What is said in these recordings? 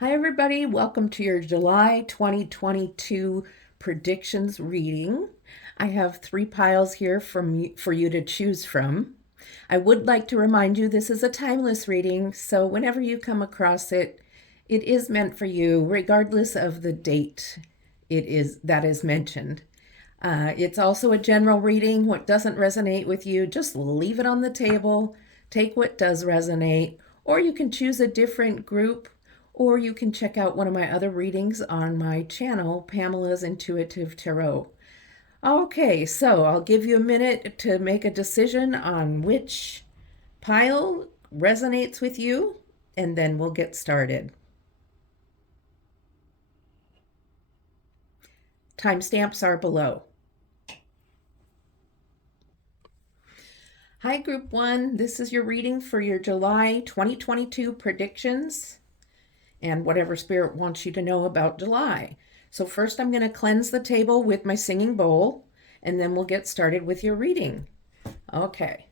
Hi, everybody. Welcome to your July 2022 predictions reading. I have 3 piles here for you to choose from. I would like to remind you this is a timeless reading, so whenever you come across it, it is meant for you, regardless of the date that is mentioned. It's also a general reading. What doesn't resonate with you, just leave it on the table. Take what does resonate, or you can choose a different group, or you can check out one of my other readings on my channel, Pamela's Intuitive Tarot. Okay, so I'll give you a minute to make a decision on which pile resonates with you, and then we'll get started. Timestamps are below. Hi, Group 1. This is your reading for your July 2022 predictions and whatever Spirit wants you to know about July. So first I'm going to cleanse the table with my singing bowl, and then we'll get started with your reading. Okay.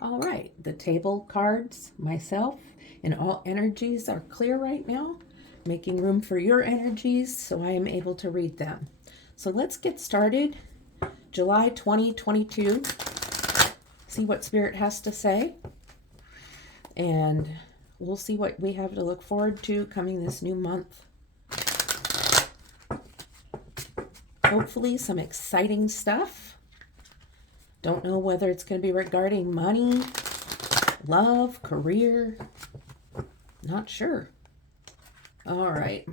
All right, the table cards, myself, and all energies are clear right now, making room for your energies so I am able to read them. So let's get started. July 2022. See what Spirit has to say. And we'll see what we have to look forward to coming this new month. Hopefully some exciting stuff. Don't know whether it's going to be regarding money, love, career. Not sure. All right.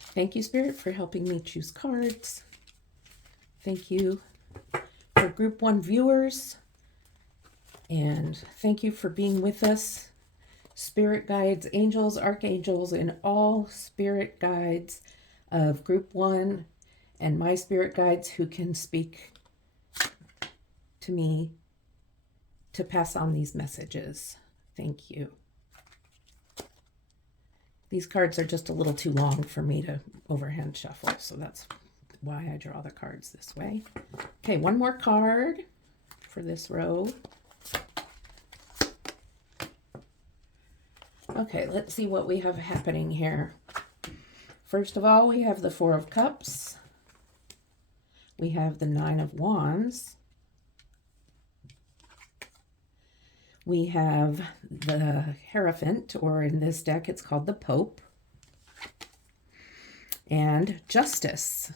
Thank you, Spirit, for helping me choose cards. Thank you for Group 1 viewers. And thank you for being with us. Spirit guides, angels, archangels, and all spirit guides of Group 1 and my spirit guides who can speak to me to pass on these messages. Thank you. These cards are just a little too long for me to overhand shuffle, so that's why I draw the cards this way. Okay, one more card for this row. Okay, let's see what we have happening here. First of all, we have the Four of Cups. We have the Nine of Wands. We have the Hierophant, or in this deck, it's called the Pope. And Justice.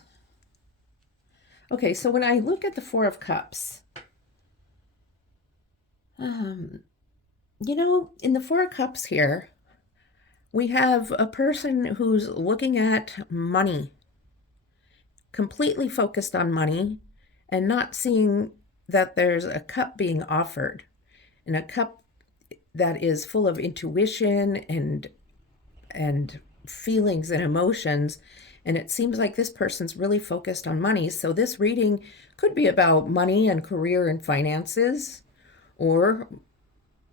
Okay, so when I look at the Four of Cups, in the Four of Cups here, we have a person who's looking at money, completely focused on money, and not seeing that there's a cup being offered, and a cup that is full of intuition and feelings and emotions. And it seems like this person's really focused on money. So this reading could be about money and career and finances, or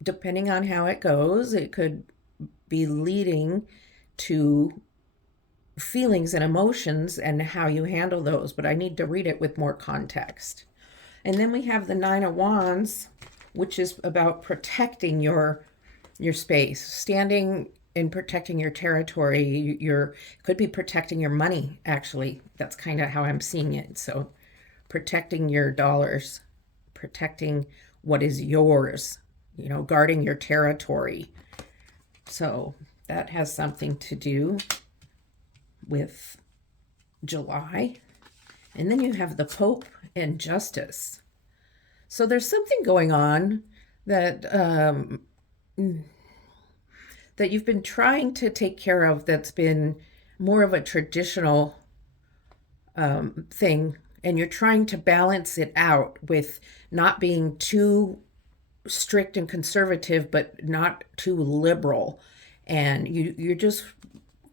depending on how it goes, it could be leading to feelings and emotions and how you handle those. But I need to read it with more context. And then we have the Nine of Wands, which is about protecting your space, standing and protecting your territory. Could be protecting your money, actually. That's kind of how I'm seeing it. So protecting your dollars, protecting what is yours, guarding your territory. So that has something to do with July. And then you have the Pope and Justice. So there's something going on that that you've been trying to take care of that's been more of a traditional thing, and you're trying to balance it out with not being too strict and conservative, but not too liberal. And you're just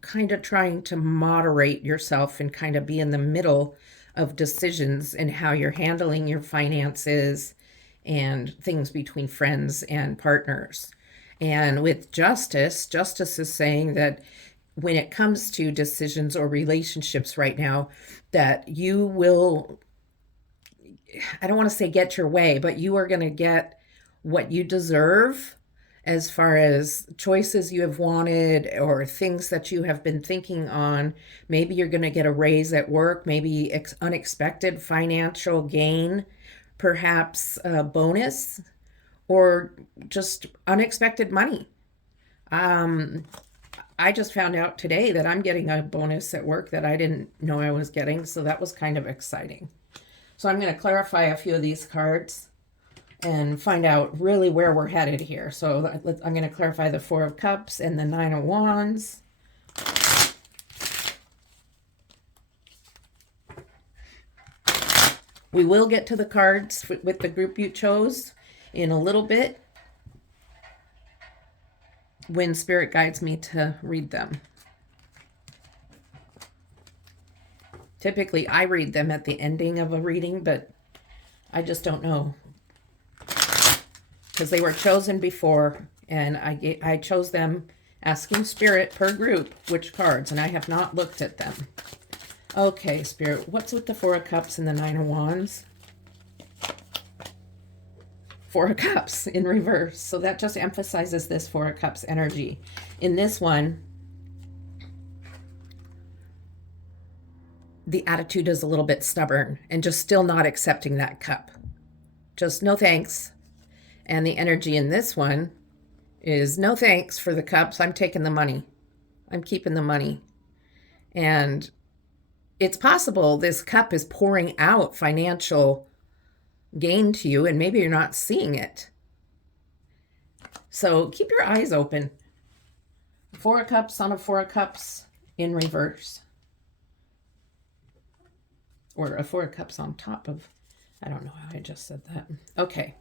kind of trying to moderate yourself and kind of be in the middle of decisions and how you're handling your finances and things between friends and partners. And with justice, justice is saying that when it comes to decisions or relationships right now, that you will, I don't want to say get your way, but you are going to get what you deserve as far as choices you have wanted or things that you have been thinking on. Maybe you're going to get a raise at work, maybe unexpected financial gain, perhaps a bonus, or just unexpected money. I just found out today that I'm getting a bonus at work that I didn't know I was getting, so that was kind of exciting. So I'm going to clarify a few of these cards and find out really where we're headed here. So I'm going to clarify the Four of Cups and the Nine of Wands. We will get to the cards with the group you chose in a little bit when Spirit guides me to read them. Typically, I read them at the ending of a reading, but I just don't know. Because they were chosen before, and I chose them asking Spirit per group which cards, and I have not looked at them. Okay, Spirit, what's with the Four of Cups and the Nine of Wands? Four of Cups in reverse. So that just emphasizes this Four of Cups energy. In this one, the attitude is a little bit stubborn and just still not accepting that cup. Just no thanks. And the energy in this one is no thanks for the cups. I'm taking the money. I'm keeping the money. And it's possible this cup is pouring out financial gain to you, and maybe you're not seeing it. So keep your eyes open. Four of Cups on a Four of Cups in reverse. Or a Four of Cups on top of, I don't know how I just said that. Okay.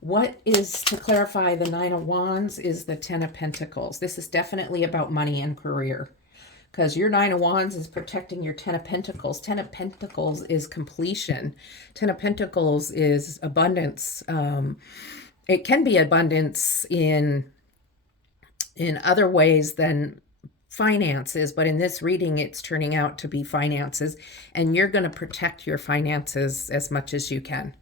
What is, to clarify, the Nine of Wands is the Ten of Pentacles. This is definitely about money and career, because your Nine of Wands is protecting your Ten of Pentacles. Ten of Pentacles is completion. Ten of Pentacles is abundance. It can be abundance in other ways than finances, but in this reading, it's turning out to be finances, and you're going to protect your finances as much as you can.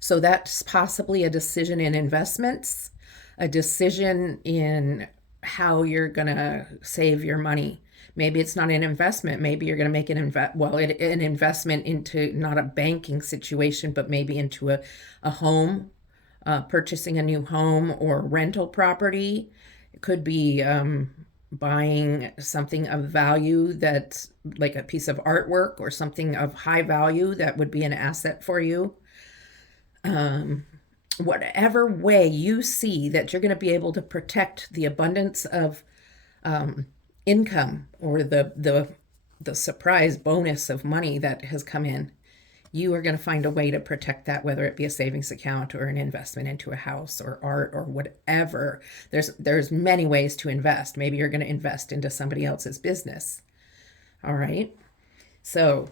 So that's possibly a decision in investments, a decision in how you're going to save your money. Maybe it's not an investment. Maybe you're going to make an investment into not a banking situation, but maybe into a home, purchasing a new home or rental property. It could be buying something of value that's like a piece of artwork or something of high value that would be an asset for you. Whatever way you see that you're going to be able to protect the abundance of income or the surprise bonus of money that has come in, you are going to find a way to protect that, whether it be a savings account or an investment into a house or art or whatever. There's many ways to invest. Maybe you're going to invest into somebody else's business. All right. So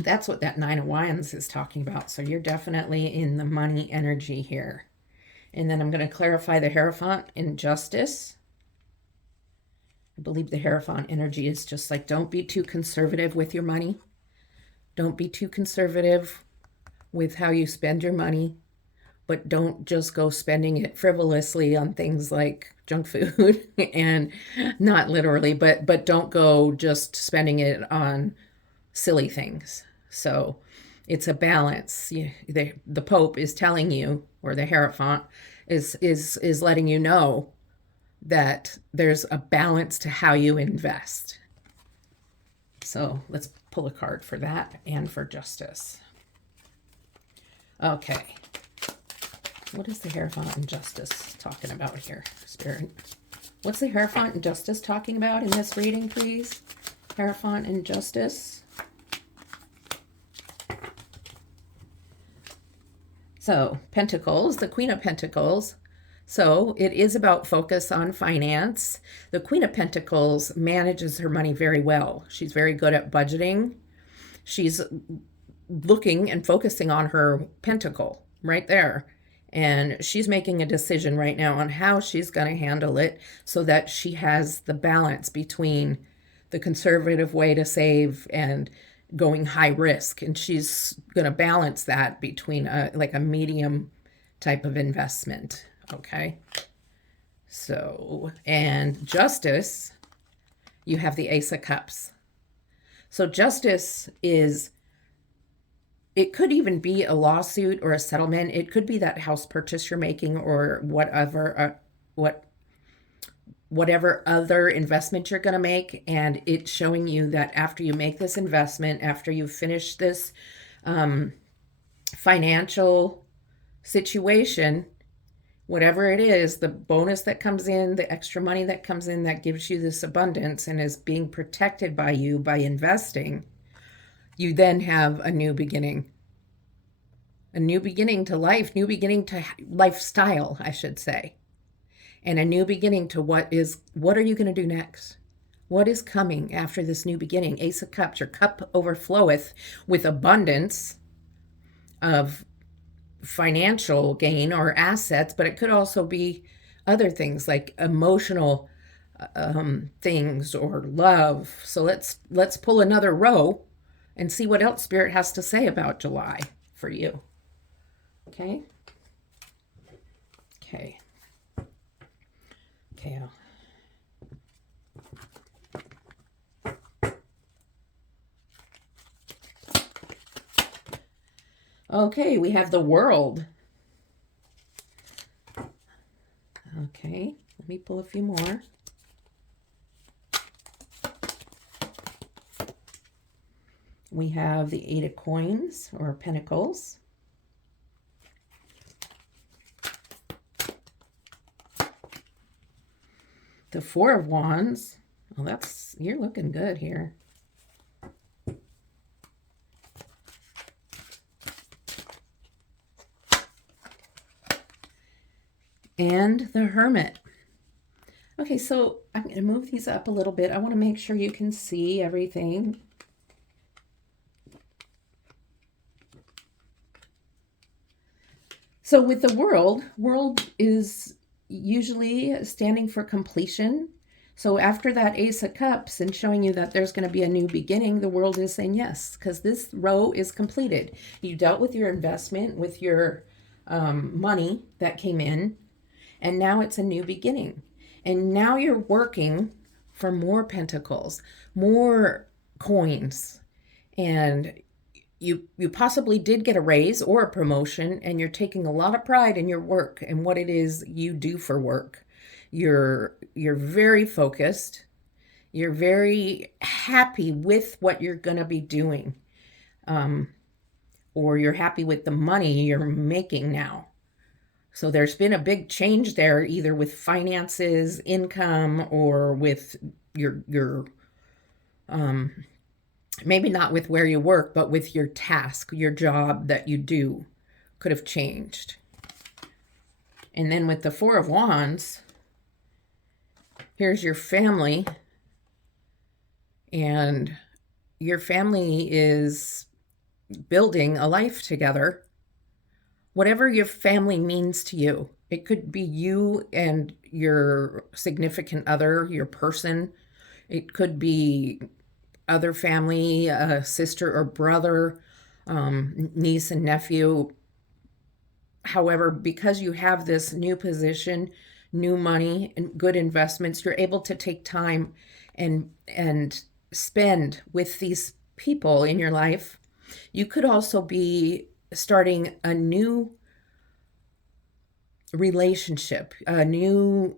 that's what that Nine of Wands is talking about. So you're definitely in the money energy here. And then I'm going to clarify the Hierophant in Justice. I believe the Hierophant energy is just like, don't be too conservative with your money. Don't be too conservative with how you spend your money, but don't just go spending it frivolously on things like junk food and not literally, but don't go just spending it on silly things. So it's a balance. The Pope is telling you, or the Hierophant is letting you know that there's a balance to how you invest. So let's pull a card for that and for Justice. Okay. What is the Hierophant and Justice talking about here, Spirit? What's the Hierophant and Justice talking about in this reading, please? Hierophant and Justice. So, Pentacles, the Queen of Pentacles. So, it is about focus on finance. The Queen of Pentacles manages her money very well. She's very good at budgeting. She's looking and focusing on her pentacle right there. And she's making a decision right now on how she's going to handle it so that she has the balance between the conservative way to save and going high risk. And she's going to balance that between like a medium type of investment. Okay. So, and Justice, you have the Ace of Cups. So Justice is, it could even be a lawsuit or a settlement. It could be that house purchase you're making or whatever other investment you're going to make. And it's showing you that after you make this investment, after you finish this financial situation, whatever it is, the bonus that comes in, the extra money that comes in that gives you this abundance and is being protected by you by investing, you then have a new beginning. A new beginning to life, new beginning to lifestyle, I should say. And a new beginning to what are you going to do next? What is coming after this new beginning? Ace of Cups, your cup overfloweth with abundance of financial gain or assets, but it could also be other things like emotional things or love. So let's pull another row and see what else Spirit has to say about July for you. Okay. Okay. Okay. Okay, we have the World. Okay, let me pull a few more. We have the Eight of Coins or Pentacles. The Four of Wands. Well, you're looking good here. And the Hermit. Okay, so I'm going to move these up a little bit. I want to make sure you can see everything. So with the world is usually standing for completion. So after that Ace of Cups and showing you that there's going to be a new beginning, the World is saying yes, because this row is completed. You dealt with your investment, with your money that came in, and now it's a new beginning. And now you're working for more pentacles, more coins, and you possibly did get a raise or a promotion, and you're taking a lot of pride in your work and what it is you do for work. You're very focused. You're very happy with what you're going to be doing. Or you're happy with the money you're making now. So there's been a big change there, either with finances, income, or with your maybe not with where you work, but with your task, your job that you do could have changed. And then with the Four of Wands, here's your family. And your family is building a life together. Whatever your family means to you. It could be you and your significant other, your person. It could be other family, sister or brother, niece and nephew. However, because you have this new position, new money, and good investments, you're able to take time and spend with these people in your life. You could also be starting a new relationship, a new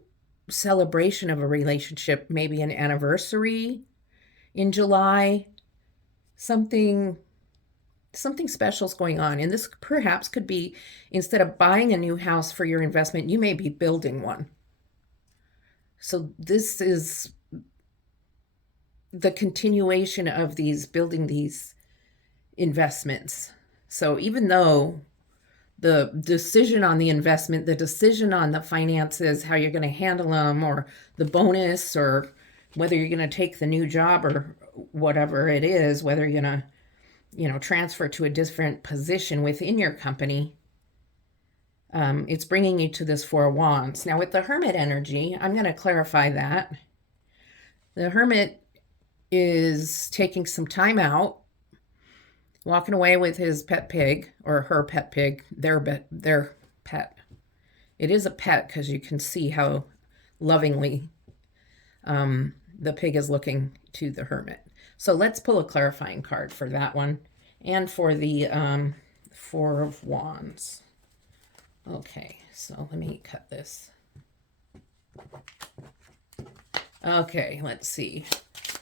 celebration of a relationship, maybe an anniversary in July. Something special is going on. And this perhaps could be, instead of buying a new house for your investment, you may be building one. So this is the continuation of building these investments. So even though the decision on the investment, the decision on the finances, how you're going to handle them, or the bonus, or whether you're going to take the new job or whatever it is, whether you're going to, transfer to a different position within your company. It's bringing you to this Four of Wands. Now, with the Hermit energy, I'm going to clarify that. The Hermit is taking some time out, walking away with his pet pig, or her pet pig, their pet. It is a pet because you can see how lovingly the pig is looking to the Hermit. So let's pull a clarifying card for that one and for the Four of Wands. Okay, so let me cut this. Okay, let's see.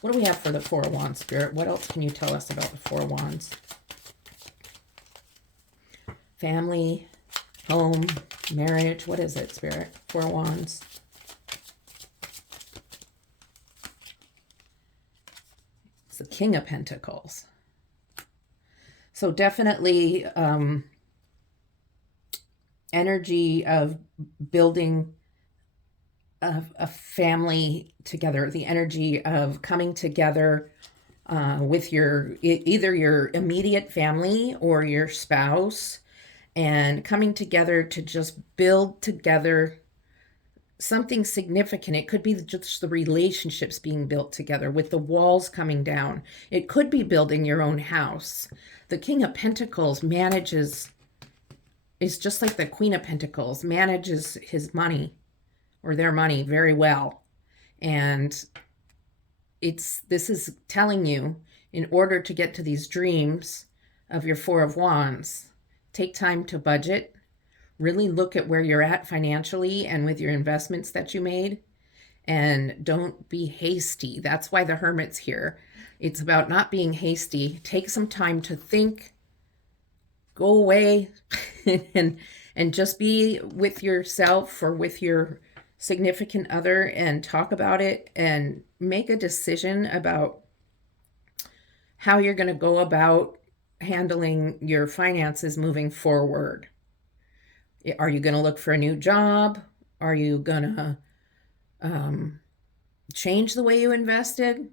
What do we have for the Four of Wands, Spirit? What else can you tell us about the Four of Wands? Family, home, marriage. What is it, Spirit? Four of Wands. It's the King of Pentacles. So definitely energy of building a family together, the energy of coming together with either your immediate family or your spouse, and coming together to just build together something significant. It could be just the relationships being built together with the walls coming down. It could be building your own house. The King of Pentacles is just like the Queen of Pentacles, manages his money or their money very well. And this is telling you, in order to get to these dreams of your Four of Wands, take time to budget, really look at where you're at financially and with your investments that you made, and don't be hasty. That's why the Hermit's here. It's about not being hasty. Take some time to think, go away and just be with yourself or with your significant other and talk about it and make a decision about how you're going to go about handling your finances moving forward. Are you going to look for a new job? Are you going to change the way you invested?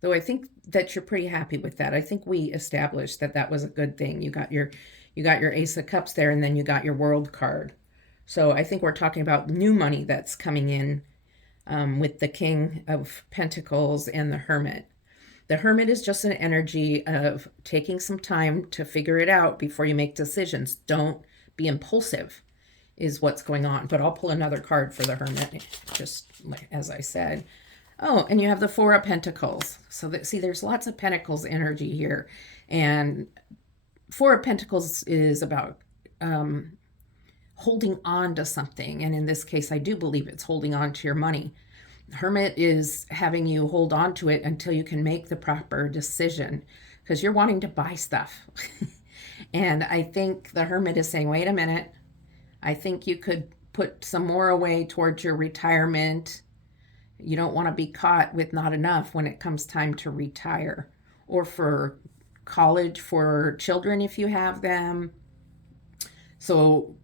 Though I think that you're pretty happy with that. I think we established that that was a good thing. You got your Ace of Cups there, and then you got your World card. So I think we're talking about new money that's coming in with the King of Pentacles and the Hermit. The Hermit is just an energy of taking some time to figure it out before you make decisions. Don't be impulsive is what's going on. But I'll pull another card for the Hermit, just as I said. Oh, and you have the Four of Pentacles. So see, there's lots of Pentacles energy here. And Four of Pentacles is about holding on to something. And in this case, I do believe it's holding on to your money. Hermit is having you hold on to it until you can make the proper decision, because you're wanting to buy stuff. And I think the Hermit is saying, wait a minute, I think you could put some more away towards your retirement. You don't want to be caught with not enough when it comes time to retire, or for college for children if you have them. So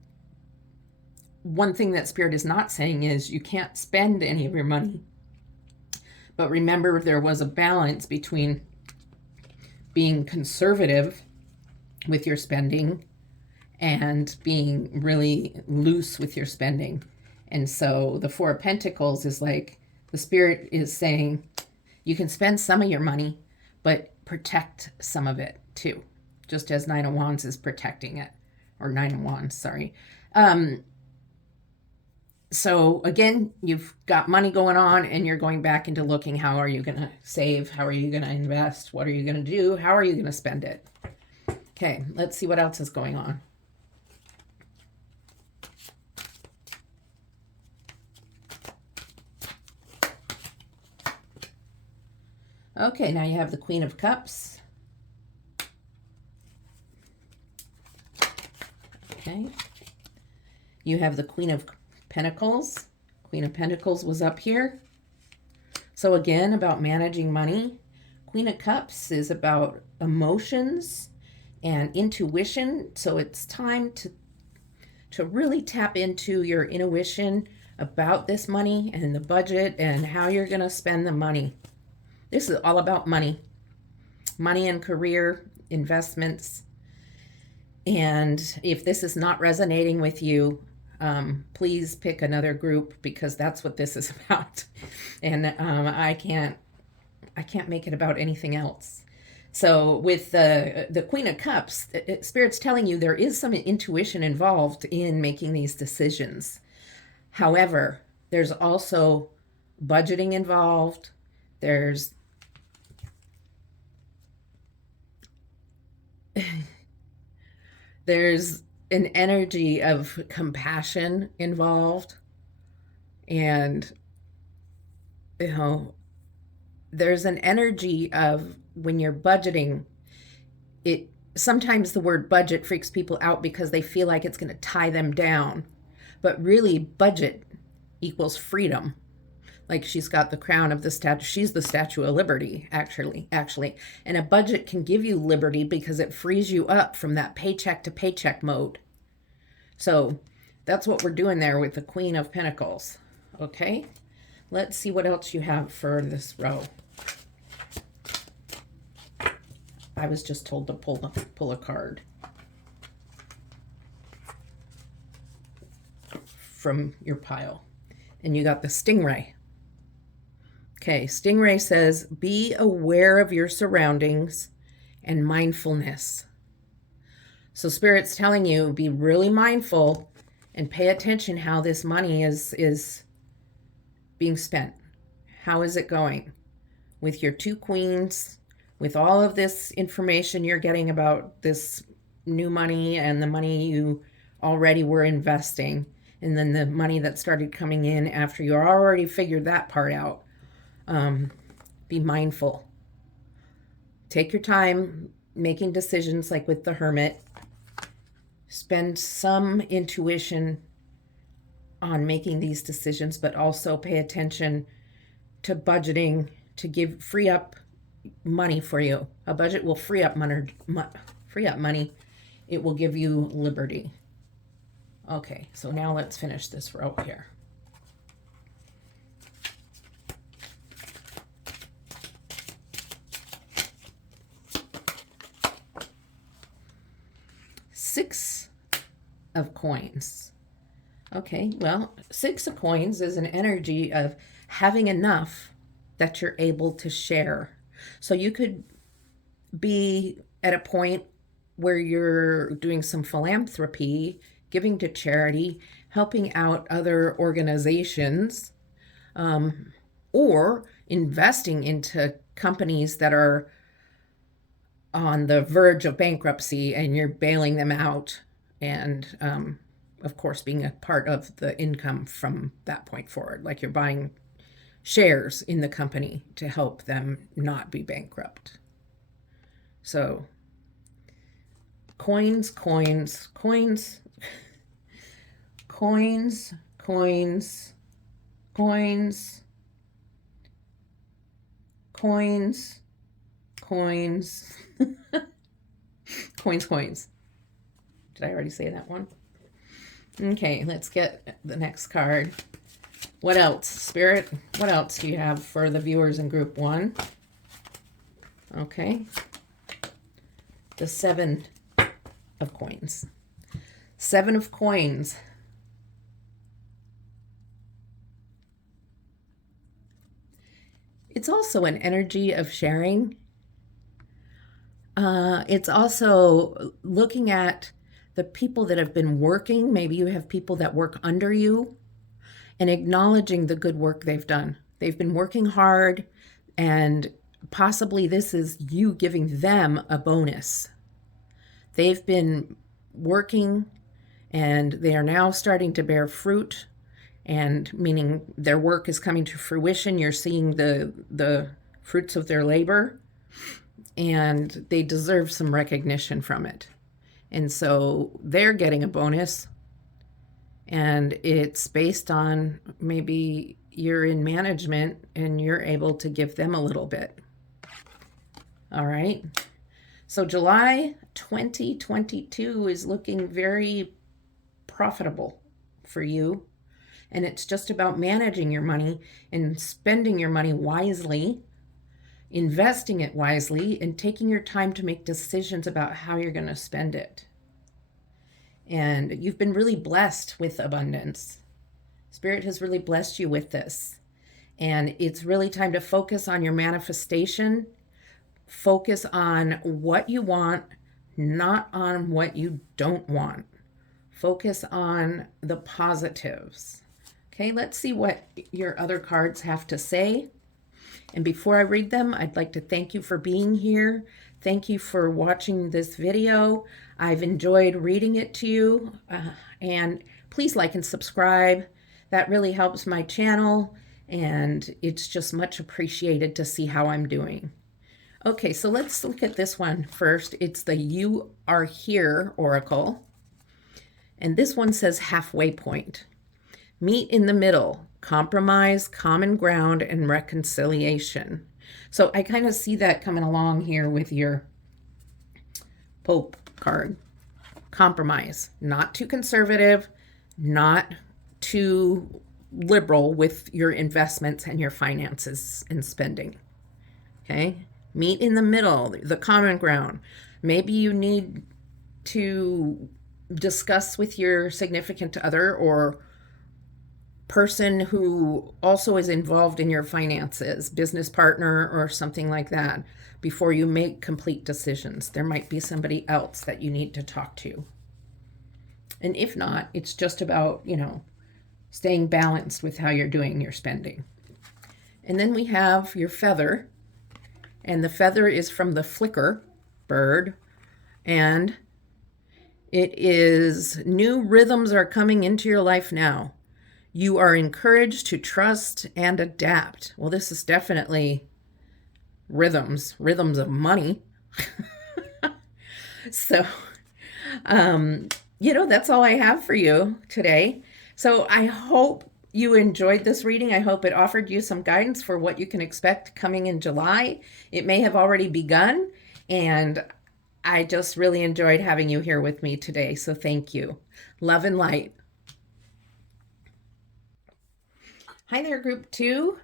one thing that Spirit is not saying is you can't spend any of your money. But remember, there was a balance between being conservative with your spending and being really loose with your spending. And so the Four of Pentacles is like, the Spirit is saying you can spend some of your money, but protect some of it too. Just as Nine of Wands is protecting it, or Nine of Wands, sorry. So again, you've got money going on and you're going back into looking, how are you going to save? How are you going to invest? What are you going to do? How are you going to spend it? Okay, let's see what else is going on. Okay, now you have the Queen of Cups. Okay. You have the Queen of Pentacles. Queen of Pentacles was up here. So again, about managing money. Queen of Cups is about emotions and intuition. So it's time to to really tap into your intuition about this money and the budget and how you're going to spend the money. This is all about money, money and career, investments. And if this is not resonating with you, please pick another group, because that's what this is about. And I can't make it about anything else. So with the Queen of Cups, Spirit's telling you there is some intuition involved in making these decisions. However, there's also budgeting involved. There's an energy of compassion involved. And, there's an energy of when you're budgeting, sometimes the word budget freaks people out because they feel like it's going to tie them down. But really, budget equals freedom. Like, she's got the crown of the statue. She's the Statue of Liberty, actually. And a budget can give you liberty because it frees you up from that paycheck to paycheck mode. So that's what we're doing there with the Queen of Pentacles. Okay, let's see what else you have for this row. I was just told to pull a card from your pile. And you got the Stingray. Okay, Stingray says, be aware of your surroundings and mindfulness. So Spirit's telling you, be really mindful and pay attention how this money is being spent. How is it going? With your two queens, with all of this information you're getting about this new money and the money you already were investing, and then the money that started coming in after you already figured that part out. Be mindful. Take your time making decisions, like with the Hermit. Spend some intuition on making these decisions, but also pay attention to budgeting to free up money for you. A budget will free up money. It will give you liberty. Okay, so now let's finish this row here. Six of Coins. Okay, well, Six of Coins is an energy of having enough that you're able to share. So you could be at a point where you're doing some philanthropy, giving to charity, helping out other organizations, or investing into companies that are on the verge of bankruptcy and you're bailing them out, and of course being a part of the income from that point forward, like you're buying shares in the company to help them not be bankrupt. So coins, coins, coins, coins, coins, coins, coins, coins, coins, coins. Did I already say that one? Okay, let's get the next card. What else, Spirit? What else do you have for the viewers in group 1? Okay. The Seven of Coins. Seven of Coins. It's also an energy of sharing. It's also looking at the people that have been working. Maybe you have people that work under you, and acknowledging the good work they've done. They've been working hard, and possibly this is you giving them a bonus. They've been working and they are now starting to bear fruit, and meaning their work is coming to fruition. You're seeing the fruits of their labor, and they deserve some recognition from it. And so they're getting a bonus, and it's based on maybe you're in management and you're able to give them a little bit. All right. So July 2022 is looking very profitable for you. And it's just about managing your money and spending your money wisely, investing it wisely, and taking your time to make decisions about how you're going to spend it. And you've been really blessed with abundance. Spirit has really blessed you with this. And it's really time to focus on your manifestation. Focus on what you want, not on what you don't want. Focus on the positives. Okay, let's see what your other cards have to say. And before I read them, I'd like to thank you for being here. Thank you for watching this video. I've enjoyed reading it to you. And please like and subscribe. That really helps my channel. And it's just much appreciated to see how I'm doing. Okay, so let's look at this one first. It's the You Are Here Oracle. And this one says halfway point. Meet in the middle, compromise, common ground, and reconciliation. So I kind of see that coming along here with your Pope card. Compromise, not too conservative, not too liberal with your investments and your finances and spending. Okay, meet in the middle, the common ground. Maybe you need to discuss with your significant other or person who also is involved in your finances, business partner or something like that, before you make complete decisions. There might be somebody else that you need to talk to. And if not, it's just about, staying balanced with how you're doing your spending. And then we have your feather, and the feather is from the flicker bird, and it is new rhythms are coming into your life now. You are encouraged to trust and adapt. Well, this is definitely rhythms of money. So, that's all I have for you today. So I hope you enjoyed this reading. I hope it offered you some guidance for what you can expect coming in July. It may have already begun, and I just really enjoyed having you here with me today. So thank you. Love and light. Hi there, Group 2.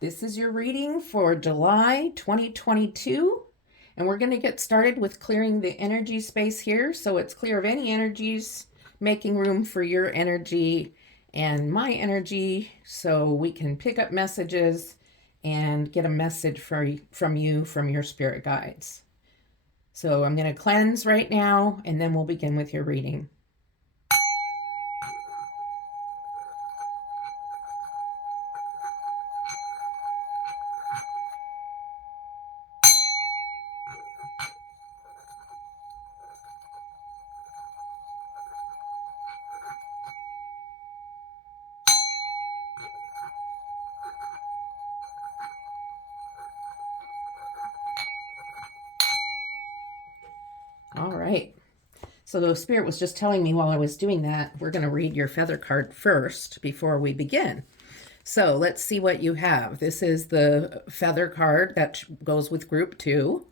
This is your reading for July 2022. And we're going to get started with clearing the energy space here. So it's clear of any energies, making room for your energy and my energy so we can pick up messages and get a message from you, from your spirit guides. So I'm going to cleanse right now, and then we'll begin with your reading. All right. So the Spirit was just telling me while I was doing that, we're going to read your feather card first before we begin. So let's see what you have. This is the feather card that goes with Group 2,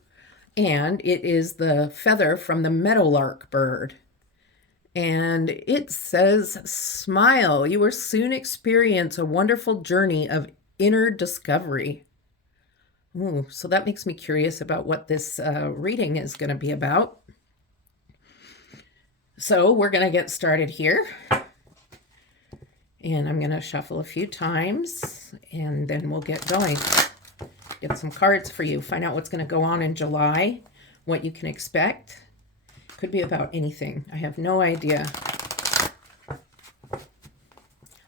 and it is the feather from the meadowlark bird. And it says, smile, you will soon experience a wonderful journey of inner discovery. Ooh, so that makes me curious about what this reading is going to be about. So we're going to get started here. And I'm going to shuffle a few times, and then we'll get going. Get some cards for you. Find out what's going to go on in July, what you can expect. Could be about anything. I have no idea.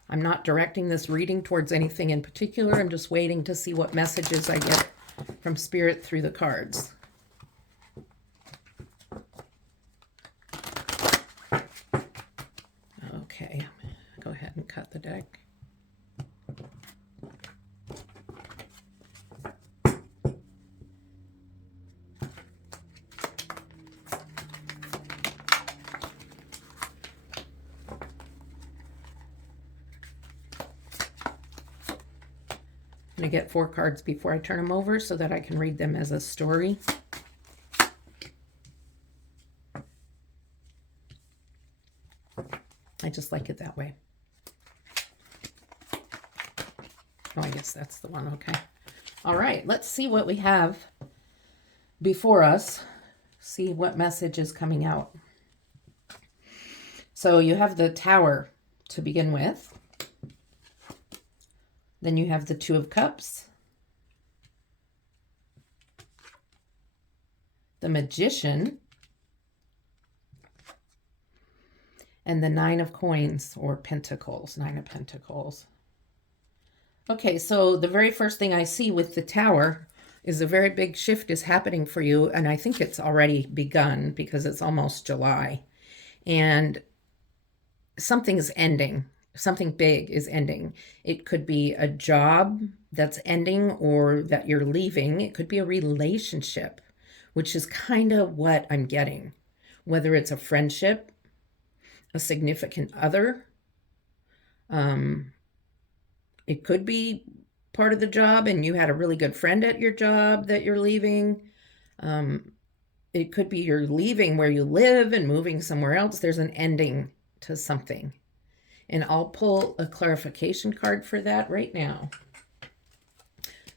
I'm not directing this reading towards anything in particular. I'm just waiting to see what messages I get from Spirit through the cards. Okay, go ahead and cut the deck. I'm going to get 4 cards before I turn them over so that I can read them as a story. I just like it that way. Oh, I guess that's the one. Okay. All right. Let's see what we have before us. See what message is coming out. So you have the Tower to begin with. Then you have the Two of Cups, the Magician, and the Nine of Coins or Pentacles, Nine of Pentacles. Okay, so the very first thing I see with the Tower is a very big shift is happening for you, and I think it's already begun because it's almost July. And something's ending. Something big is ending. It could be a job that's ending or that you're leaving. It could be a relationship, which is kind of what I'm getting. Whether it's a friendship, a significant other, it could be part of the job and you had a really good friend at your job that you're leaving. It could be you're leaving where you live and moving somewhere else. There's an ending to something. And I'll pull a clarification card for that right now.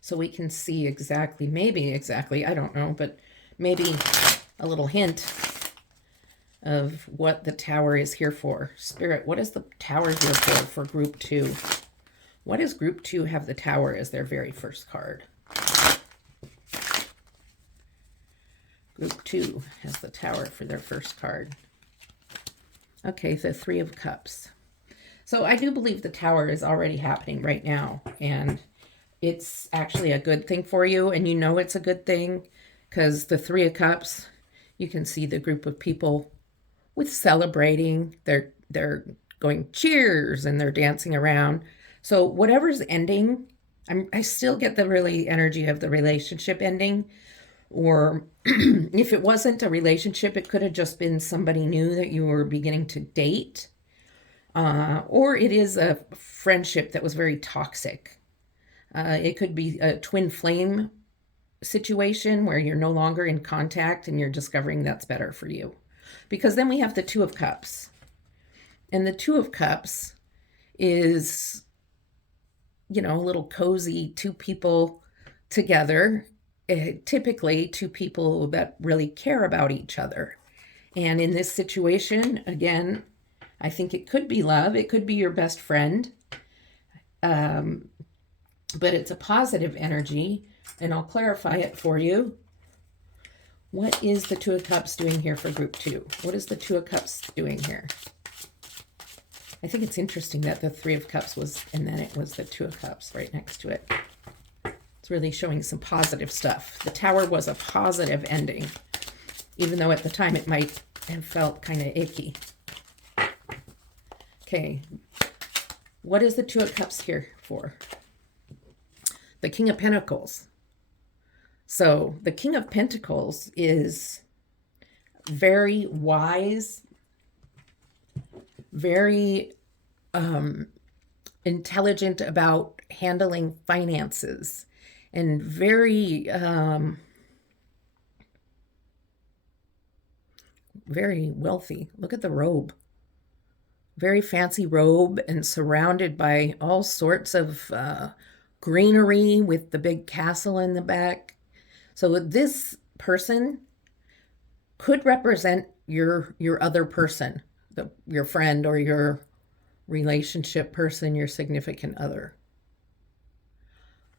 So we can see exactly, maybe exactly, I don't know, but maybe a little hint of what the Tower is here for. Spirit, what is the Tower here for Group 2? What does Group 2 have the Tower as their very first card? Group 2 has the Tower for their first card. Okay, the Three of Cups. So I do believe the Tower is already happening right now, and it's actually a good thing for you, and you know it's a good thing because the Three of Cups, you can see the group of people with celebrating. They're going cheers and they're dancing around. So whatever's ending, I still get the really energy of the relationship ending, or if it wasn't a relationship, it could have just been somebody new that you were beginning to date. Or it is a friendship that was very toxic. It could be a twin flame situation where you're no longer in contact and you're discovering that's better for you. Because then we have the Two of Cups. And the Two of Cups is, you know, a little cozy two people together, typically two people that really care about each other. And in this situation, again, I think it could be love. It could be your best friend. But it's a positive energy, and I'll clarify it for you. What is the Two of Cups doing here for Group 2? What is the Two of Cups doing here? I think it's interesting that the Three of Cups was, and then it was the Two of Cups right next to it. It's really showing some positive stuff. The Tower was a positive ending, even though at the time it might have felt kind of icky. Okay, what is the Two of Cups here for? The King of Pentacles. So the King of Pentacles is very wise, very intelligent about handling finances, and very very wealthy. Look at the robe. Very fancy robe and surrounded by all sorts of greenery with the big castle in the back. So this person could represent your other person, your friend or your relationship person, your significant other.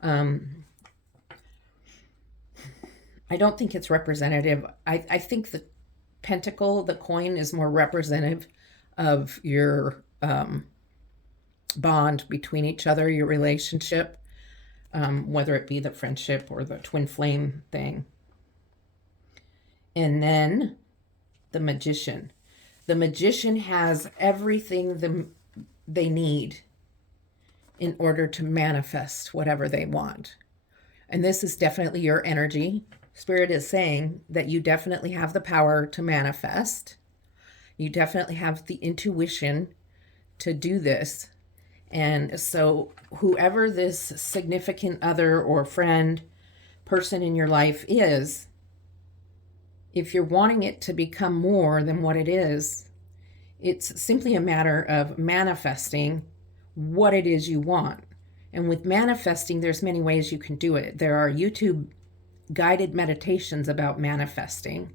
I don't think it's representative. I think the pentacle, the coin, is more representative of your bond between each other, your relationship, whether it be the friendship or the twin flame thing. And then the Magician. The Magician has everything they need in order to manifest whatever they want. And this is definitely your energy. Spirit is saying that you definitely have the power to manifest. You definitely have the intuition to do this. And so whoever this significant other or friend, person in your life is, if you're wanting it to become more than what it is, It's simply a matter of manifesting what it is you want. And with manifesting, there's many ways you can do it. There are YouTube guided meditations about manifesting.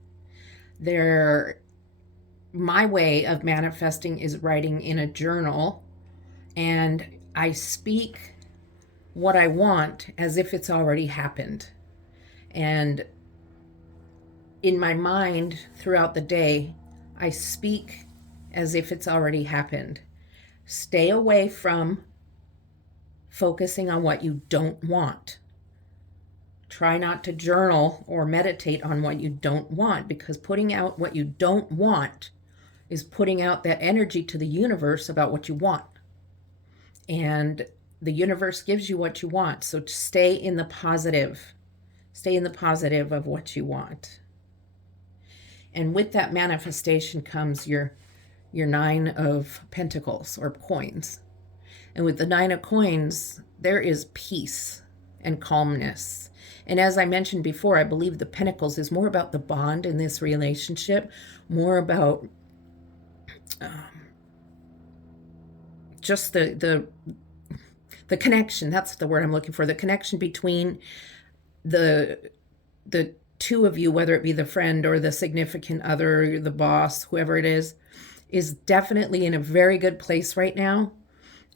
My way of manifesting is writing in a journal, and I speak what I want as if it's already happened. And in my mind throughout the day, I speak as if it's already happened. Stay away from focusing on what you don't want. Try not to journal or meditate on what you don't want, because putting out what you don't want is putting out that energy to the universe about what you want. And the universe gives you what you want. So stay in the positive. Stay in the positive of what you want. And with that manifestation comes your 9 of pentacles or coins. And with the 9 of coins, there is peace and calmness. And as I mentioned before, I believe the pentacles is more about the bond in this relationship, more about just the connection. That's the word I'm looking for. The connection between the two of you, whether it be the friend or the significant other, the boss, whoever it is definitely in a very good place right now,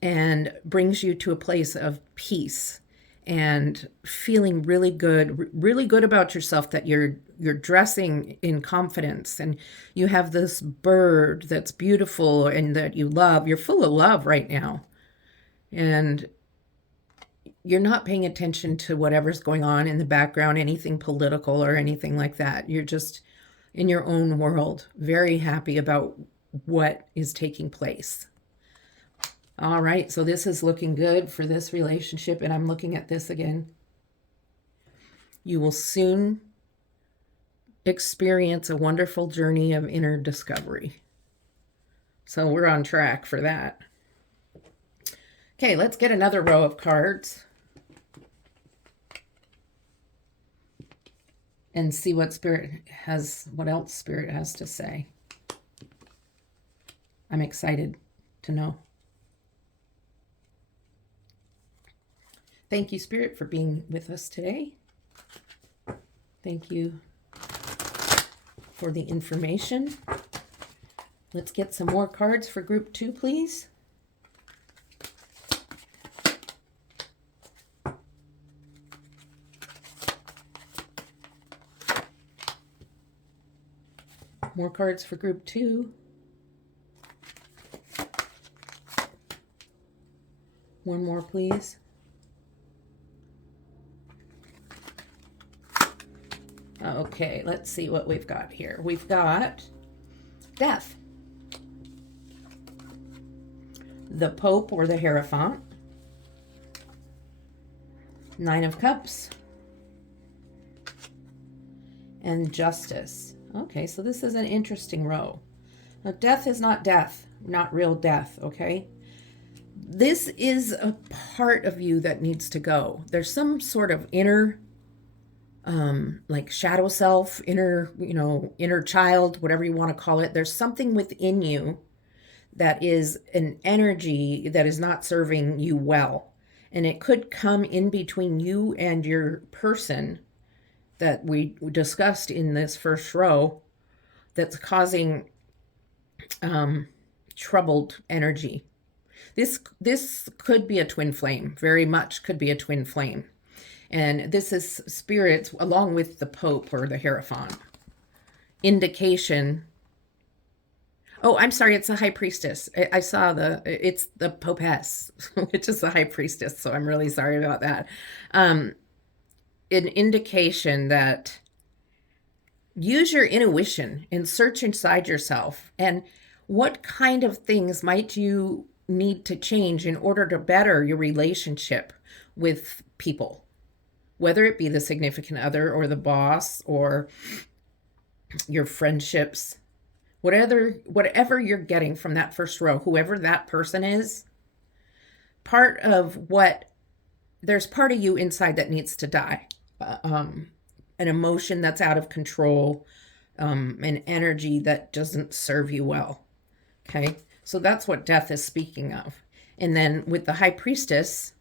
and brings you to a place of peace and feeling really good about yourself, that you're dressing in confidence, and you have this bird that's beautiful and that you love. You're full of love right now, and you're not paying attention to whatever's going on in the background, anything political or anything like that. You're just in your own world, very happy about what is taking place. All right, so this is looking good for this relationship, and I'm looking at this again. You will soon experience a wonderful journey of inner discovery. So we're on track for that. Okay, let's get another row of cards and see what else Spirit has to say. I'm excited to know. Thank you, Spirit, for being with us today. Thank you for the information. Let's get some more cards for group 2, please. More cards for group 2. One more, please. Okay, let's see what we've got here. We've got death, the Pope or the Hierophant, 9 of Cups, and Justice. Okay, so this is an interesting row. Now, death is not death, not real death, okay? This is a part of you that needs to go. There's some sort of inner like shadow self, inner child, whatever you want to call it. There's something within you that is an energy that is not serving you well. And it could come in between you and your person that we discussed in this first row, that's causing troubled energy. This could be a twin flame, very much could be a twin flame. And this is Spirit, along with the Pope or the Hierophant. Indication. Oh, I'm sorry, it's the High Priestess. I saw it's the Popess, which is the High Priestess, so I'm really sorry about that. An indication that use your intuition and search inside yourself. And what kind of things might you need to change in order to better your relationship with people? Whether it be the significant other or the boss or your friendships, whatever you're getting from that first row, whoever that person is, there's part of you inside that needs to die. An emotion that's out of control, an energy that doesn't serve you well. Okay, so that's what death is speaking of. And then with the high priestess,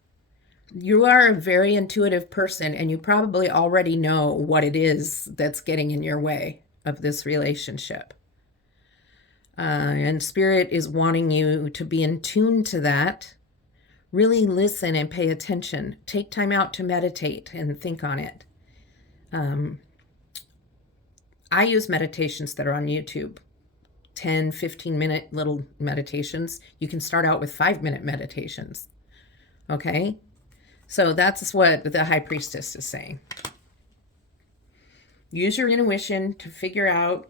you are a very intuitive person, and you probably already know what it is that's getting in your way of this relationship. And spirit is wanting you to be in tune to that. Really listen and pay attention. Take time out to meditate and think on it. I use meditations that are on YouTube. 10, 15-minute little meditations. You can start out with 5-minute meditations. Okay? So that's what the high priestess is saying. Use your intuition to figure out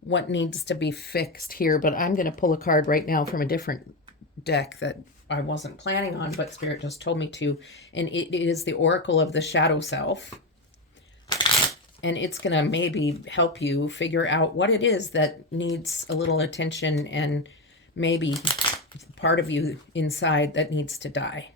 what needs to be fixed here. But I'm going to pull a card right now from a different deck that I wasn't planning on, but Spirit just told me to. And it is the Oracle of the Shadow Self. And it's going to maybe help you figure out what it is that needs a little attention, and maybe part of you inside that needs to die.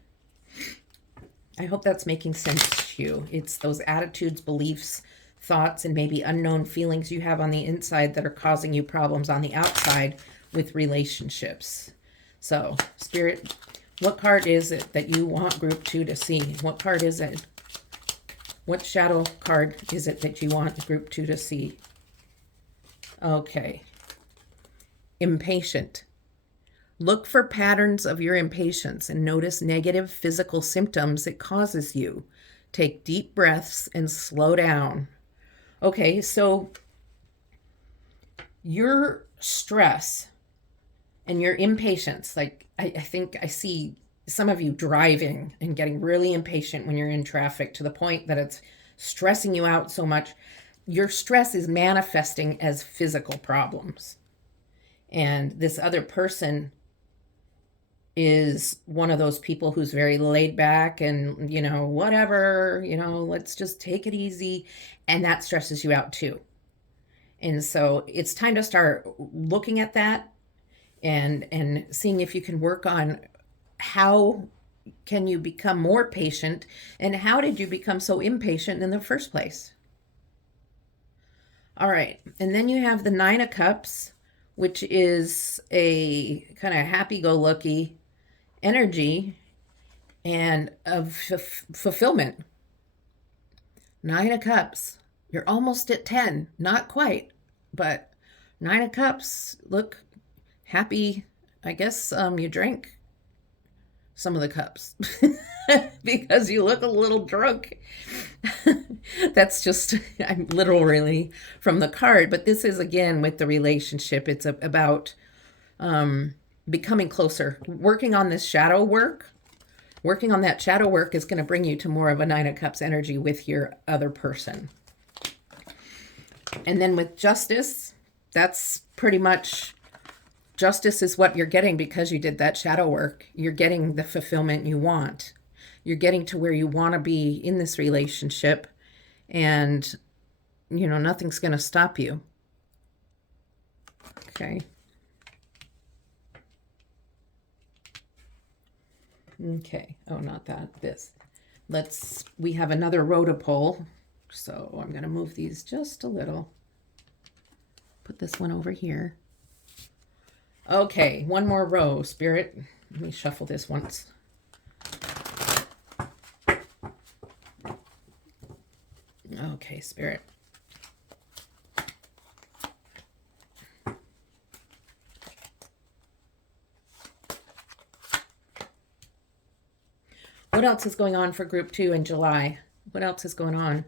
I hope that's making sense to you. It's those attitudes, beliefs, thoughts, and maybe unknown feelings you have on the inside that are causing you problems on the outside with relationships. So, Spirit, what card is it that you want Group 2 to see? What card is it? What shadow card is it that you want Group 2 to see? Okay. Impatient. Look for patterns of your impatience and notice negative physical symptoms it causes you. Take deep breaths and slow down. Okay, so your stress and your impatience, like I think I see some of you driving and getting really impatient when you're in traffic to the point that it's stressing you out so much. Your stress is manifesting as physical problems. And this other person is one of those people who's very laid back and, whatever, let's just take it easy. And that stresses you out too. And so it's time to start looking at that and seeing if you can work on how can you become more patient, and how did you become so impatient in the first place? All right, and then you have the Nine of Cups, which is a kind of happy-go-lucky energy and of fulfillment. Nine of Cups. You're almost at 10. Not quite, but Nine of Cups. Look happy. I guess you drank some of the cups because you look a little drunk. That's just, I'm literally from the card, but this is again with the relationship. It's about becoming closer, working on this shadow work. Working on that shadow work is going to bring you to more of a Nine of Cups energy with your other person. And then with Justice, that's pretty much, justice is what you're getting because you did that shadow work. You're getting the fulfillment you want. You're getting to where you want to be in this relationship, and, nothing's going to stop you. Okay. Okay. Oh, not that. This. We have another row to pull. So I'm going to move these just a little. Put this one over here. Okay, one more row, Spirit. Let me shuffle this once. Okay, Spirit. What else is going on for Group 2 in July? What else is going on?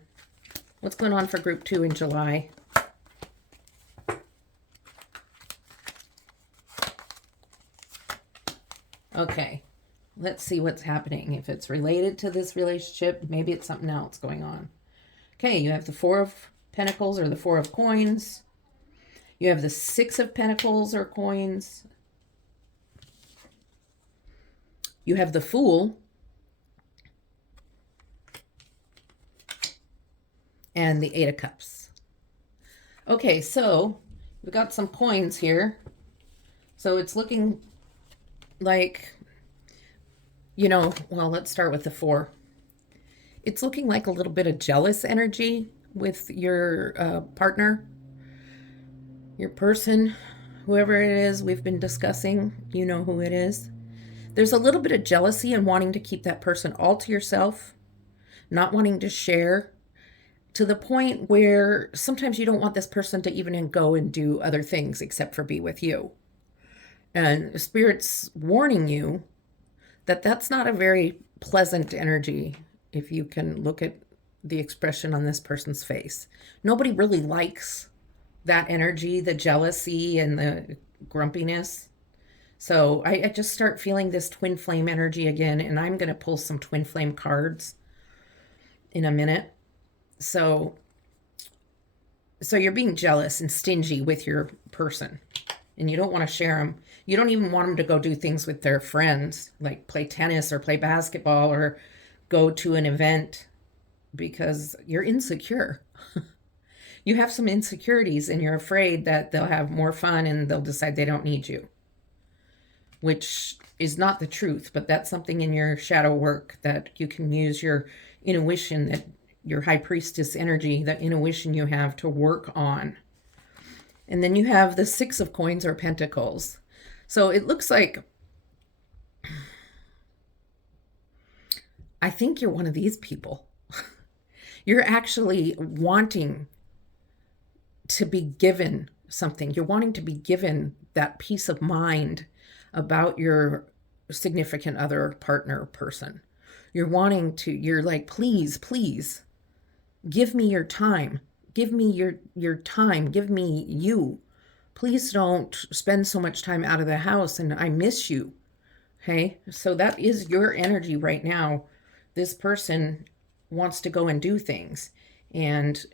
What's going on for Group 2 in July? Okay, let's see what's happening. If it's related to this relationship, maybe it's something else going on. Okay, you have the Four of Pentacles or the Four of Coins. You have the Six of Pentacles or coins. You have the Fool. And the Eight of Cups. Okay, so we've got some coins here. So it's looking like, well, let's start with the Four. It's looking like a little bit of jealous energy with your partner, your person. whoever it is we've been discussing, you know who it is. There's a little bit of jealousy and wanting to keep that person all to yourself, not wanting to share, to the point where sometimes you don't want this person to even go and do other things except for be with you. And Spirit's warning you that that's not a very pleasant energy if you can look at the expression on this person's face. Nobody really likes that energy, the jealousy and the grumpiness. So I just start feeling this twin flame energy again, and I'm going to pull some twin flame cards in a minute. So you're being jealous and stingy with your person, and you don't want to share them. You don't even want them to go do things with their friends, like play tennis or play basketball or go to an event, because you're insecure. You have some insecurities and you're afraid that they'll have more fun and they'll decide they don't need you, which is not the truth, but that's something in your shadow work that you can use your intuition, that your high priestess energy, that intuition you have to work on. And then you have the Six of Coins or Pentacles. So it looks like, I think you're one of these people. You're actually wanting to be given something. You're wanting to be given that peace of mind about your significant other, partner, person. You're like, please, please, give me your time. Give me your time. Give me you. Please don't spend so much time out of the house, and I miss you. Okay? So that is your energy right now. This person wants to go and do things, and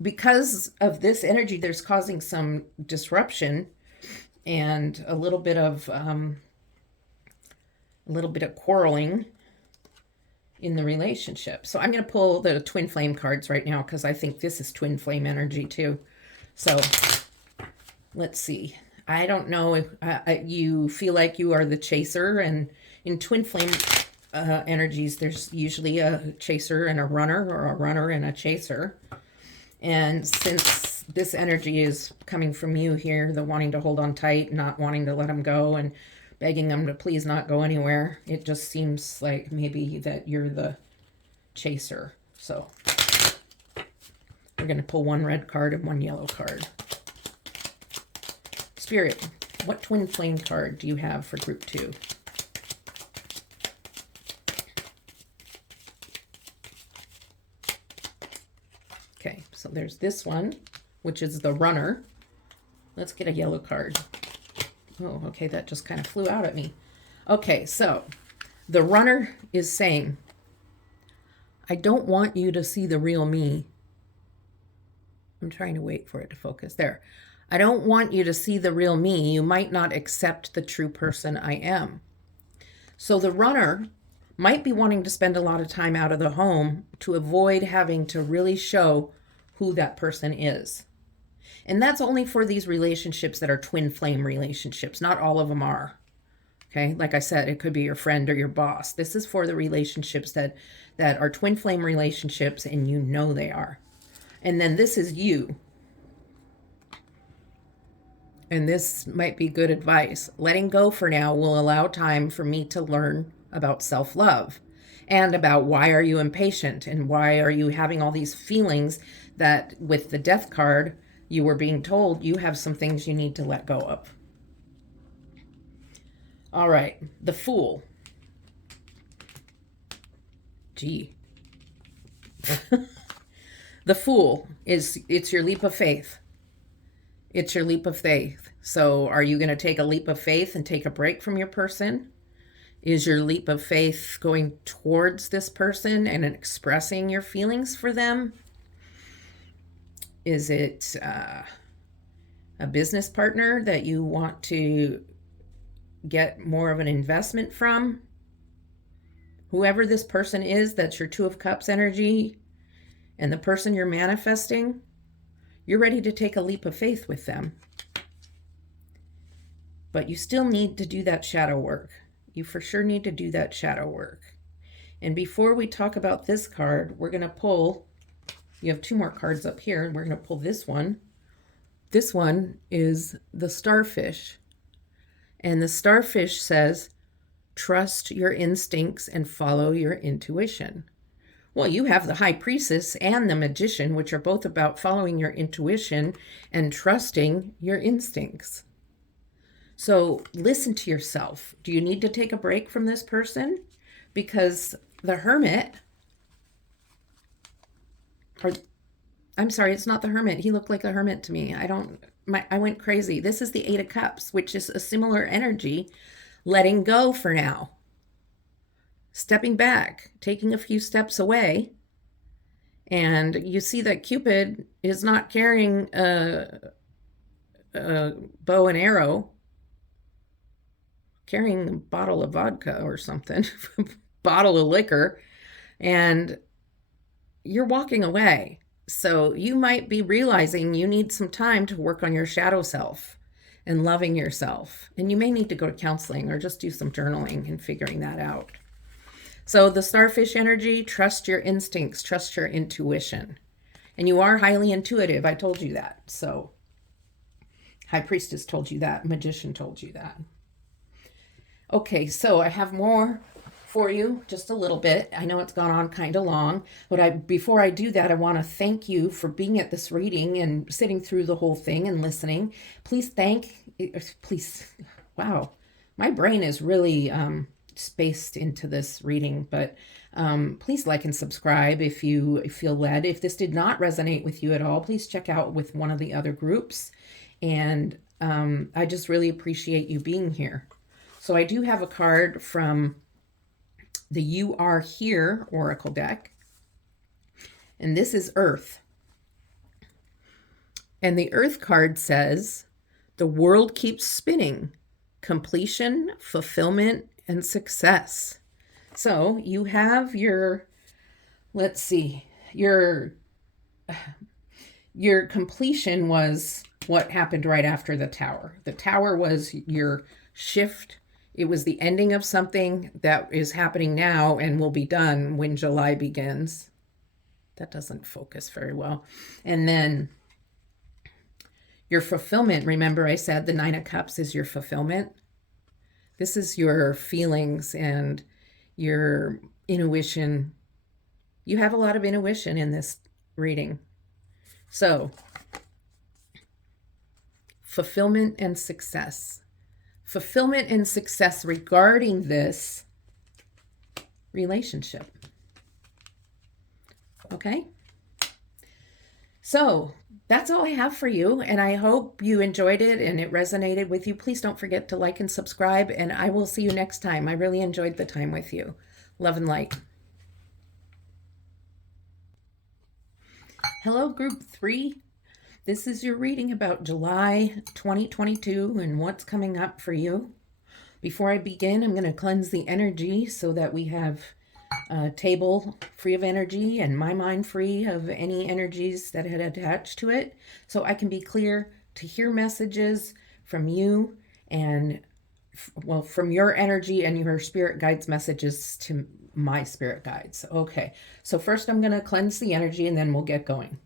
because of this energy, there's causing some disruption and a little bit of quarreling in the relationship. So I'm going to pull the twin flame cards right now, because I think this is twin flame energy too. So let's see. I don't know if you feel like you are the chaser, and in twin flame energies, there's usually a chaser and a runner, or a runner and a chaser. And since this energy is coming from you here, the wanting to hold on tight, not wanting to let them go, and begging them to please not go anywhere, it just seems like maybe that you're the chaser. So we're going to pull one red card and one yellow card. Spirit, what twin flame card do you have for group 2? Okay, so there's this one, which is the runner. Let's get a yellow card. Oh, okay, that just kind of flew out at me. Okay, so the runner is saying, I don't want you to see the real me. I'm trying to wait for it to focus. There. I don't want you to see the real me. You might not accept the true person I am. So the runner might be wanting to spend a lot of time out of the home to avoid having to really show who that person is. And that's only for these relationships that are twin flame relationships. Not all of them are. Okay, like I said, it could be your friend or your boss. This is for the relationships that are twin flame relationships, and you know they are. And then this is you. And this might be good advice. Letting go for now will allow time for me to learn about self-love and about why are you impatient and why are you having all these feelings that with the death card, you were being told you have some things you need to let go of. All right, the Fool. Gee. The Fool it's your leap of faith. It's your leap of faith. So are you going to take a leap of faith and take a break from your person? Is your leap of faith going towards this person and expressing your feelings for them? Is it a business partner that you want to get more of an investment from? Whoever this person is, that's your Two of Cups energy, and the person you're manifesting, you're ready to take a leap of faith with them. But you still need to do that shadow work. You for sure need to do that shadow work. And before we talk about this card, we're going to pull, you have 2 more cards up here, and we're going to pull this one, This one is the starfish. And the starfish says, trust your instincts and follow your intuition. Well, you have the high priestess and the magician, which are both about following your intuition and trusting your instincts. So listen to yourself. Do you need to take a break from this person? Because the hermit, or I'm sorry, it's not the hermit. He looked like a hermit to me. I went crazy. This is the Eight of Cups, which is a similar energy, letting go for now. Stepping back, taking a few steps away. And you see that Cupid is not carrying a bow and arrow, carrying a bottle of vodka or something, bottle of liquor, and you're walking away. So you might be realizing you need some time to work on your shadow self and loving yourself. And you may need to go to counseling or just do some journaling and figuring that out. So the starfish energy, trust your instincts, trust your intuition. And you are highly intuitive. I told you that. So High Priestess told you that. Magician told you that. Okay, so I have more for you, just a little bit. I know it's gone on kind of long, but before I do that, I want to thank you for being at this reading and sitting through the whole thing and listening. Please, wow, my brain is really spaced into this reading, but please like and subscribe if you feel led. If this did not resonate with you at all, please check out with one of the other groups. And I just really appreciate you being here. So I do have a card from the You Are Here Oracle deck. And this is Earth. And the Earth card says, the world keeps spinning. Completion, fulfillment, and success. So you have your, let's see, your completion was what happened right after the Tower. The Tower was your shift. It was the ending of something that is happening now and will be done when July begins. That doesn't focus very well. And then your fulfillment. Remember I said the Nine of Cups is your fulfillment. This is your feelings and your intuition. You have a lot of intuition in this reading. So, fulfillment and success. Fulfillment and success regarding this relationship. Okay? So, that's all I have for you, and I hope you enjoyed it and it resonated with you. Please don't forget to like and subscribe, and I will see you next time. I really enjoyed the time with you. Love and light. Hello, Group 3. This is your reading about July 2022 and what's coming up for you. Before I begin, I'm going to cleanse the energy so that we have a table free of energy and my mind free of any energies that had attached to it, so I can be clear to hear messages from you and, well, from your energy and your spirit guides messages to my spirit guides. Okay, so first I'm going to cleanse the energy and then we'll get going.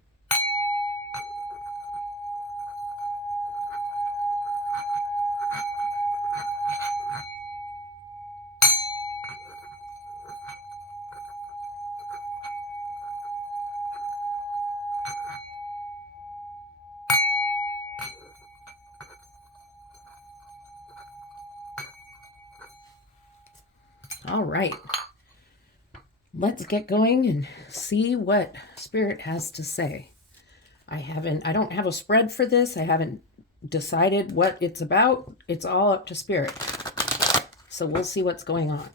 All right, let's get going and see what Spirit has to say. I don't have a spread for this. I haven't decided what it's about. It's all up to Spirit. So we'll see what's going on.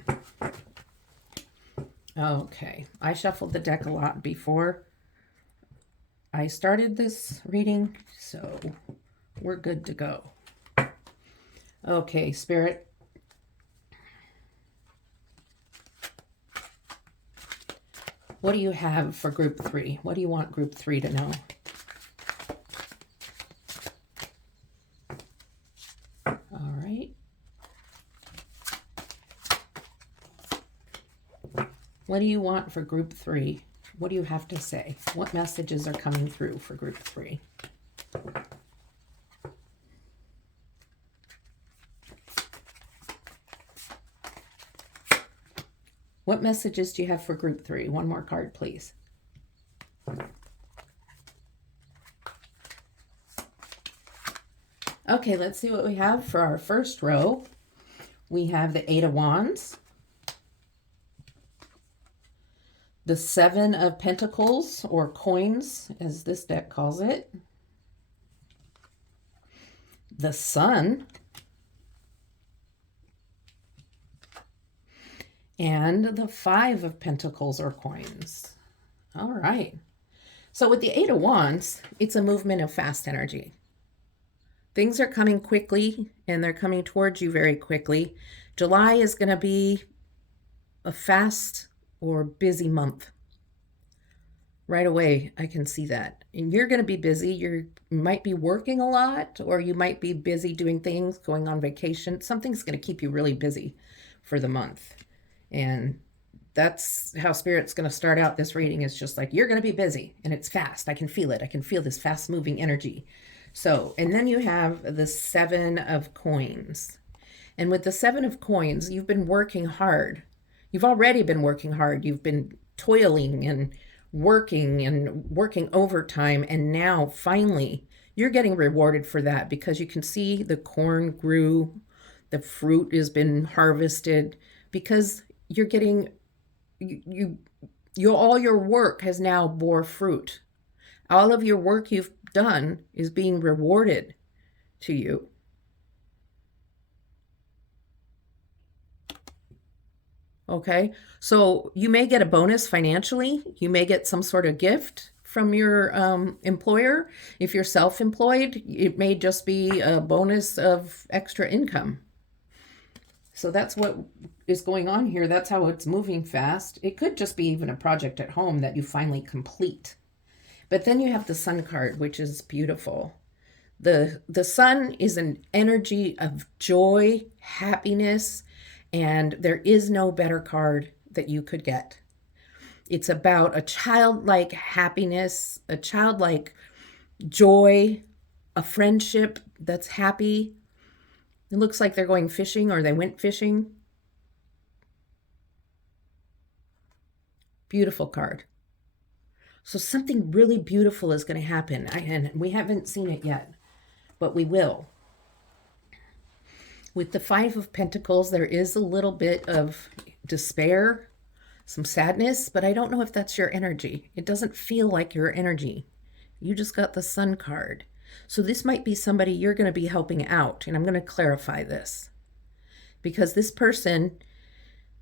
Okay, I shuffled the deck a lot before I started this reading, so we're good to go. Okay, Spirit. What do you have for Group 3? What do you want Group 3 to know? All right. What do you want for Group 3? What do you have to say? What messages are coming through for Group 3? What messages do you have for group 3? One more card, please. Okay, let's see what we have for our first row. We have the 8 of Wands, the 7 of Pentacles, or coins, as this deck calls it, the Sun, and the 5 of Pentacles, or coins. All right. So with the 8 of Wands, it's a movement of fast energy. Things are coming quickly, and they're coming towards you very quickly. July is going to be a fast or busy month. Right away, I can see that. And you're going to be busy. You might be working a lot, or you might be busy doing things, going on vacation. Something's going to keep you really busy for the month. And that's how Spirit's going to start out this reading. Is just like, you're going to be busy, and it's fast. I can feel it. I can feel this fast moving energy. So, and then you have the 7 of coins. And with the 7 of coins, you've been working hard. You've already been working hard. You've been toiling and working overtime. And now finally you're getting rewarded for that, because you can see the corn grew, the fruit has been harvested, because you're getting, all your work has now bore fruit. All of your work you've done is being rewarded to you. Okay, so you may get a bonus financially. You may get some sort of gift from your employer. If you're self-employed, it may just be a bonus of extra income. So that's what is going on here. That's how it's moving fast. It could just be even a project at home that you finally complete. But then you have the Sun card, which is beautiful. The Sun is an energy of joy, happiness, and there is no better card that you could get. It's about a childlike happiness, a childlike joy, a friendship that's happy. It looks like they're going fishing, or they went fishing. Beautiful card. So something really beautiful is going to happen, and we haven't seen it yet, but we will. With the 5 of Pentacles, there is a little bit of despair, some sadness, but I don't know if that's your energy. It doesn't feel like your energy. You just got the Sun card. So this might be somebody you're going to be helping out, and I'm going to clarify this. Because this person,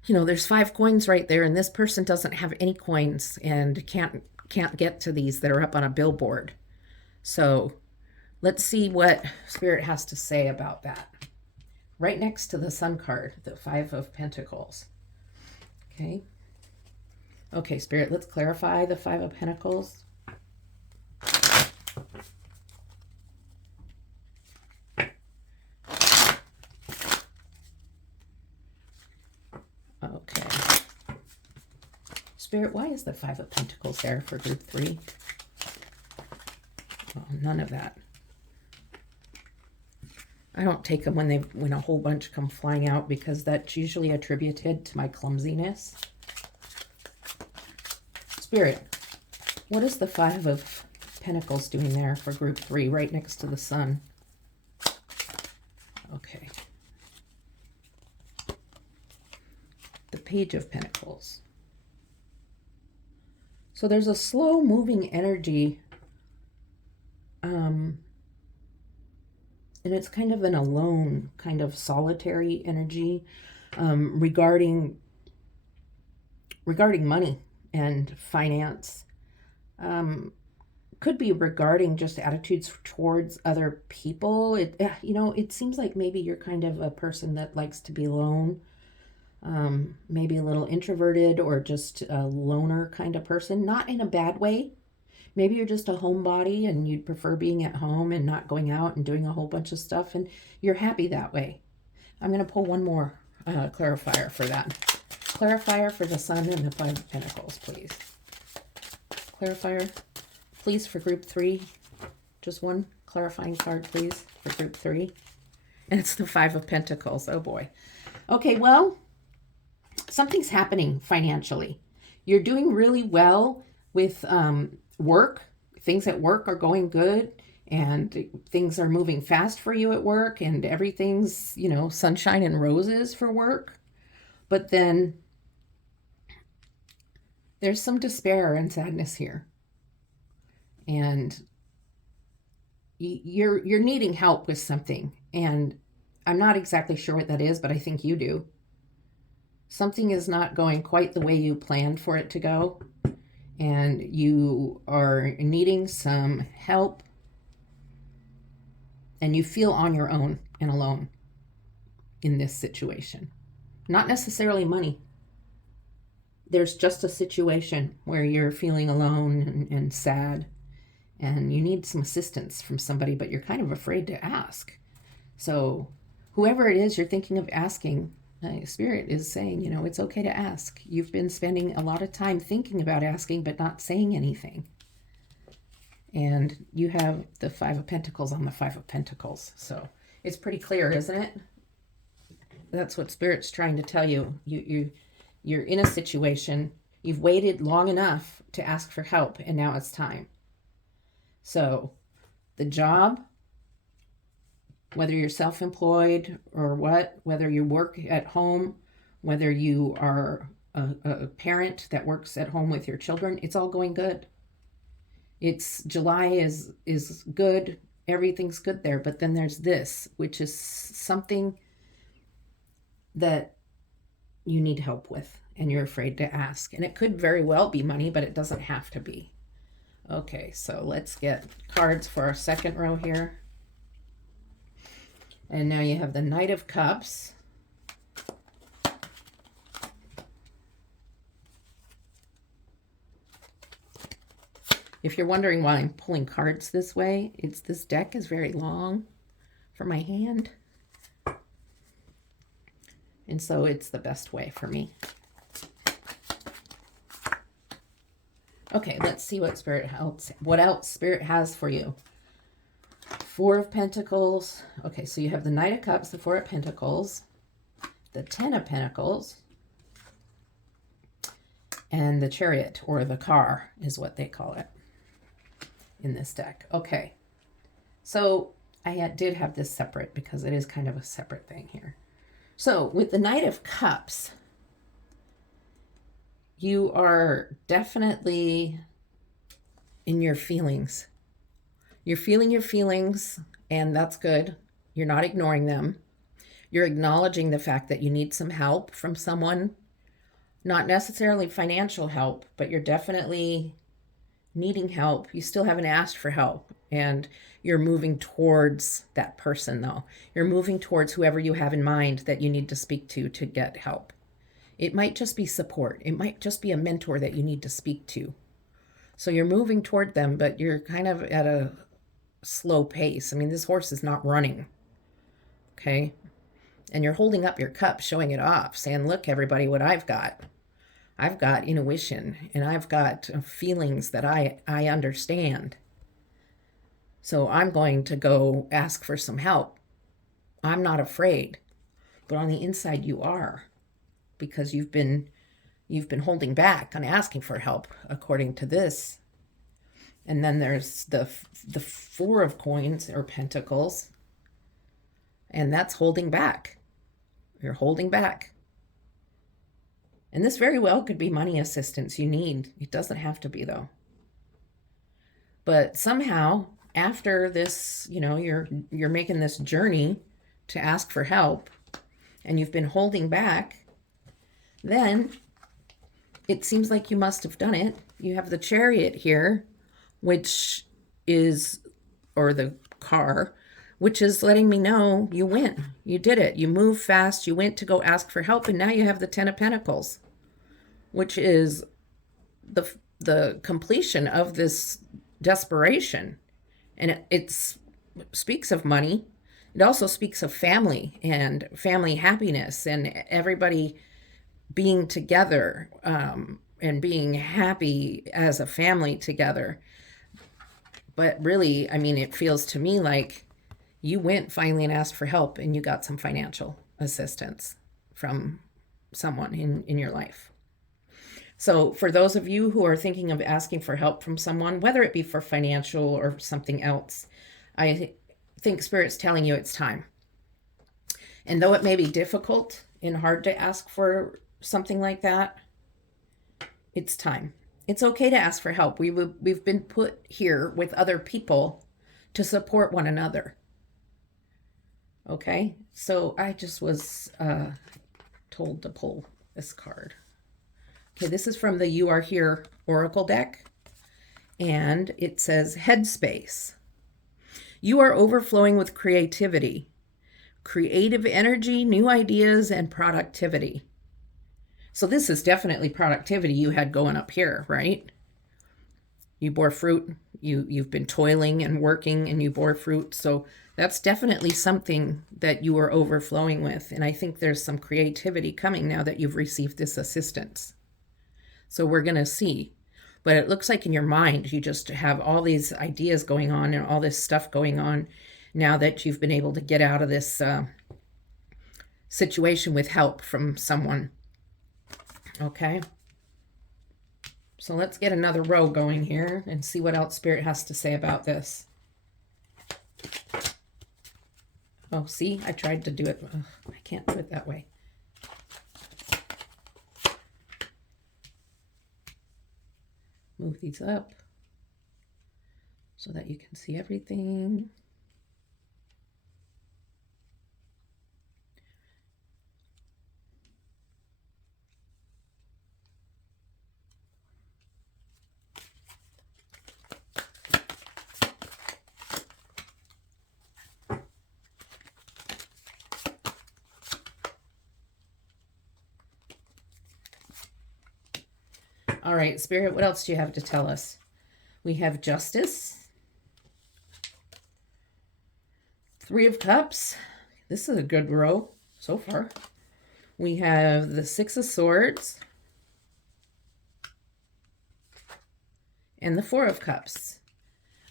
there's 5 coins right there, and this person doesn't have any coins and can't get to these that are up on a billboard. So let's see what Spirit has to say about that. Right next to the Sun card, the 5 of Pentacles. Okay, Spirit, let's clarify the 5 of Pentacles. Okay. Spirit, why is the 5 of Pentacles there for group 3? Oh, none of that. I don't take them when a whole bunch come flying out, because that's usually attributed to my clumsiness. Spirit, what is the 5 of Pentacles doing there for group 3, right next to the Sun? Okay. The Page of Pentacles. So there's a slow moving energy, and it's kind of an alone, kind of solitary energy, regarding money and finance. Could be regarding just attitudes towards other people. It seems like maybe you're kind of a person that likes to be alone. Maybe a little introverted, or just a loner kind of person, not in a bad way. Maybe you're just a homebody and you'd prefer being at home and not going out and doing a whole bunch of stuff, and you're happy that way. I'm going to pull one more clarifier for that. Clarifier for the Sun and the 5 of Pentacles, please. Clarifier, please, for group 3. Just one clarifying card, please, for group 3. And it's the 5 of Pentacles. Oh boy. Okay, well, something's happening financially. You're doing really well with work. Things at work are going good, and things are moving fast for you at work, and everything's, sunshine and roses for work. But then there's some despair and sadness here. And you're needing help with something, and I'm not exactly sure what that is, but I think you do. Something is not going quite the way you planned for it to go, and you are needing some help, and you feel on your own and alone in this situation. Not necessarily money. There's just a situation where you're feeling alone and sad, and you need some assistance from somebody, but you're kind of afraid to ask. So whoever it is you're thinking of asking, Spirit is saying, it's okay to ask. You've been spending a lot of time thinking about asking, but not saying anything. And you have the Five of Pentacles on the Five of Pentacles. So it's pretty clear, isn't it? That's what Spirit's trying to tell you. You're in a situation. You've waited long enough to ask for help, and now it's time. So the job, whether you're self-employed or whether you work at home, whether you are a parent that works at home with your children, it's all going good. July is good. Everything's good there. But then there's this, which is something that you need help with, and you're afraid to ask. And it could very well be money, but it doesn't have to be. Okay, so let's get cards for our second row here. And now you have the Knight of Cups. If you're wondering why I'm pulling cards this way, this deck is very long for my hand. And so it's the best way for me. Okay, let's see what else Spirit has for you. Four of Pentacles. Okay, so you have the Knight of Cups, the Four of Pentacles, the Ten of Pentacles, and the Chariot, or the car is what they call it in this deck. Okay, so I did have this separate because it is kind of a separate thing here. So with the Knight of Cups, you are definitely in your feelings. You're feeling your feelings, and that's good. You're not ignoring them. You're acknowledging the fact that you need some help from someone. Not necessarily financial help, but you're definitely needing help. You still haven't asked for help, and you're moving towards that person, though. You're moving towards whoever you have in mind that you need to speak to get help. It might just be support. It might just be a mentor that you need to speak to. So you're moving toward them, but you're kind of at a slow pace. I mean, this horse is not running. Okay? And you're holding up your cup, showing it off, saying, look, everybody, what I've got. I've got intuition, and I've got feelings that I understand. So I'm going to go ask for some help. I'm not afraid. But on the inside, you are. Because you've been holding back on asking for help, according to this. And then there's the Four of Coins, or Pentacles, and that's holding back. You're holding back. And this very well could be money assistance you need. It doesn't have to be, though. But somehow, after this, you're making this journey to ask for help, and you've been holding back, then it seems like you must have done it. You have the Chariot here, which is, or the car, which is letting me know you went. You did it. You moved fast. You went to go ask for help, and now you have the Ten of Pentacles, which is the completion of this desperation. And it speaks of money. It also speaks of family and family happiness and everybody being together and being happy as a family together. But really, I mean, it feels to me like you went finally and asked for help, and you got some financial assistance from someone in your life. So for those of you who are thinking of asking for help from someone, whether it be for financial or something else, I think Spirit's telling you it's time. And though it may be difficult and hard to ask for something like that, it's time. It's okay to ask for help. We've been put here with other people to support one another. Okay, so I just was told to pull this card. Okay, this is from the You Are Here Oracle deck, and it says Headspace. You are overflowing with creativity, creative energy, new ideas, and productivity. So this is definitely productivity you had going up here, right? You bore fruit. You've been toiling and working, and you bore fruit. So that's definitely something that you are overflowing with. And I think there's some creativity coming now that you've received this assistance. So we're going to see. But it looks like in your mind, you just have all these ideas going on and all this stuff going on now that you've been able to get out of this situation with help from someone. Okay. So let's get another row going here and see what else Spirit has to say about this. Oh, see, I tried to do it. Ugh, I can't do it that way. Move these up so that you can see everything. All right, Spirit, what else do you have to tell us? We have Justice, Three of Cups. This is a good row so far. We have the Six of Swords and the Four of Cups.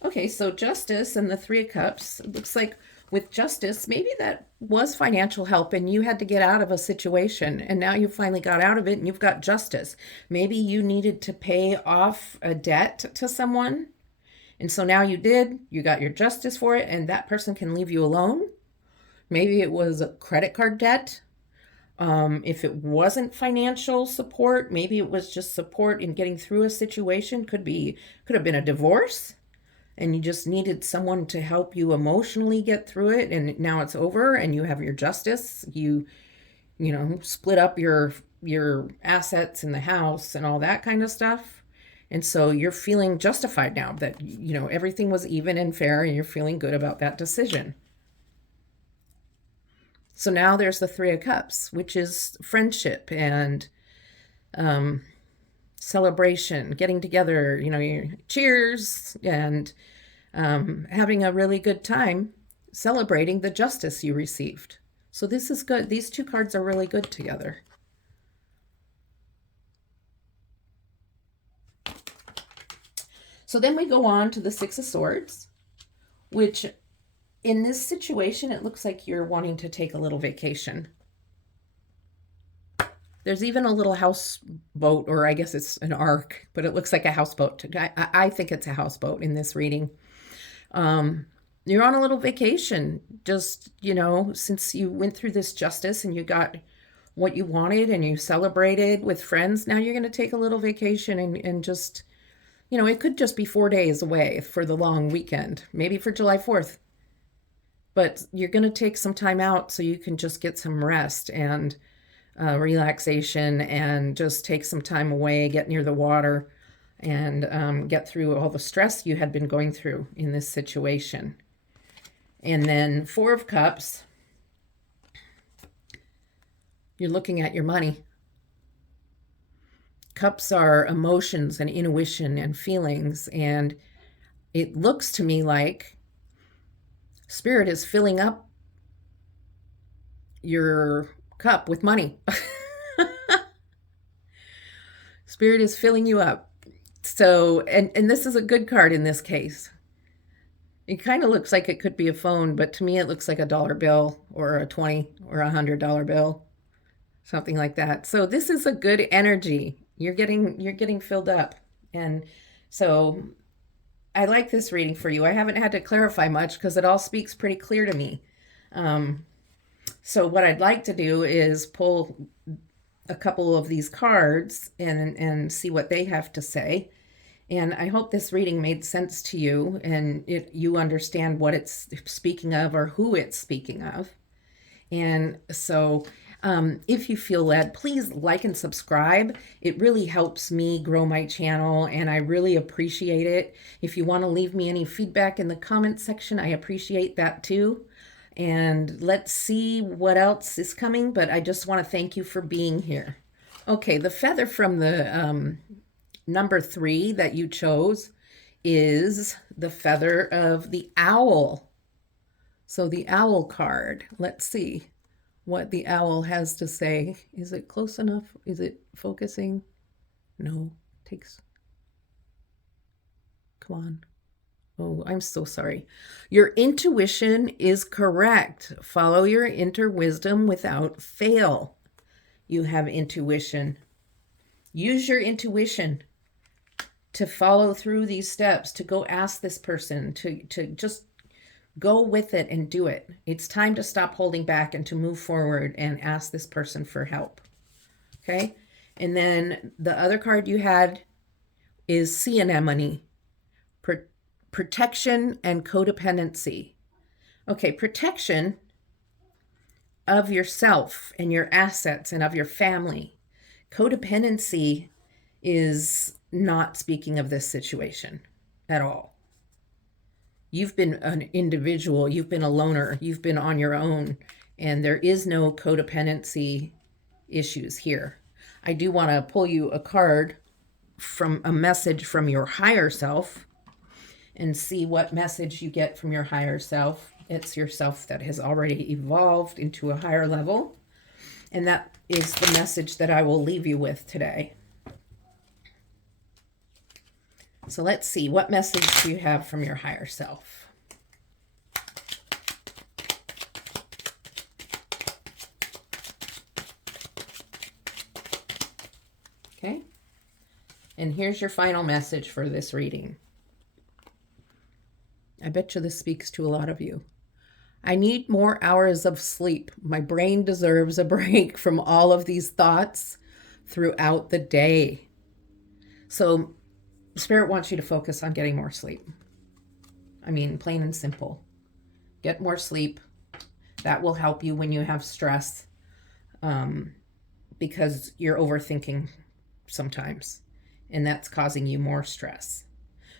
Okay, so Justice and the Three of Cups. It looks like with Justice, maybe that was financial help and you had to get out of a situation and now you finally got out of it and you've got justice. Maybe you needed to pay off a debt to someone. And so now you did, you got your justice for it, and that person can leave you alone. Maybe it was a credit card debt. If it wasn't financial support, maybe it was just support in getting through a situation. Could have been a divorce, and you just needed someone to help you emotionally get through it, and now it's over and you have your justice. You split up your assets in the house and all that kind of stuff. And so you're feeling justified now that everything was even and fair, and you're feeling good about that decision. So now there's the Three of Cups, which is friendship and celebration, getting together, cheers, and having a really good time celebrating the justice you received. So this is good. These two cards are really good together. So then we go on to the Six of Swords, which in this situation, it looks like you're wanting to take a little vacation. There's even a little houseboat, or I guess it's an ark, but it looks like a houseboat. I think it's a houseboat in this reading. You're on a little vacation, just, since you went through this justice and you got what you wanted and you celebrated with friends, now you're going to take a little vacation and just, it could just be 4 days away for the long weekend, maybe for July 4th. But you're going to take some time out so you can just get some rest and relaxation and just take some time away, get near the water, and get through all the stress you had been going through in this situation. And then Four of Cups, you're looking at your money. Cups are emotions and intuition and feelings, and it looks to me like Spirit is filling up your cup with money. Spirit is filling you up. So, and this is a good card in this case. It kind of looks like it could be a phone, but to me it looks like a dollar bill or a $20 or $100 bill. something like that. So this is a good energy. You're getting filled up. And so I like this reading for you. I haven't had to clarify much because it all speaks pretty clear to me. Um, so what I'd like to do is pull a couple of these cards and see what they have to say. And I hope this reading made sense to you and you understand what it's speaking of or who it's speaking of. And so if you feel led, please like and subscribe. It really helps me grow my channel and I really appreciate it. If you want to leave me any feedback in the comment section, I appreciate that too. And let's see what else is coming, but I just want to thank you for being here. Okay, the feather from the number 3 that you chose is the feather of the owl. So the owl card, let's see what the owl has to say. Is it close enough? Is it focusing? No, takes. Come on. Oh, I'm so sorry. Your intuition is correct. Follow your inner wisdom without fail. You have intuition. Use your intuition to follow through these steps, to go ask this person, to just go with it and do it. It's time to stop holding back and to move forward and ask this person for help. Okay? And then the other card you had is sea anemone. Protection and codependency. Okay, protection of yourself and your assets and of your family. Codependency is not speaking of this situation at all. You've been an individual, you've been a loner, you've been on your own, and there is no codependency issues here. I do want to pull you a card from a message from your higher self and see what message you get from your higher self. It's yourself that has already evolved into a higher level. And that is the message that I will leave you with today. So let's see, what message do you have from your higher self? Okay. And here's your final message for this reading. I bet you this speaks to a lot of you. I need more hours of sleep. My brain deserves a break from all of these thoughts throughout the day. So Spirit wants you to focus on getting more sleep. I mean, plain and simple. Get more sleep. That will help you when you have stress, because you're overthinking sometimes, and that's causing you more stress.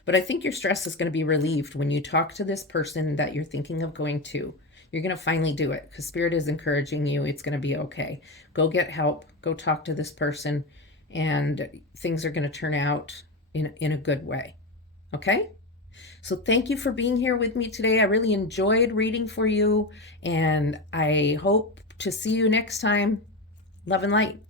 But I think your stress is going to be relieved when you talk to this person that you're thinking of going to. You're going to finally do it because Spirit is encouraging you. It's going to be okay. Go get help. Go talk to this person, and things are going to turn out in a good way. Okay? So thank you for being here with me today. I really enjoyed reading for you, and I hope to see you next time. Love and light.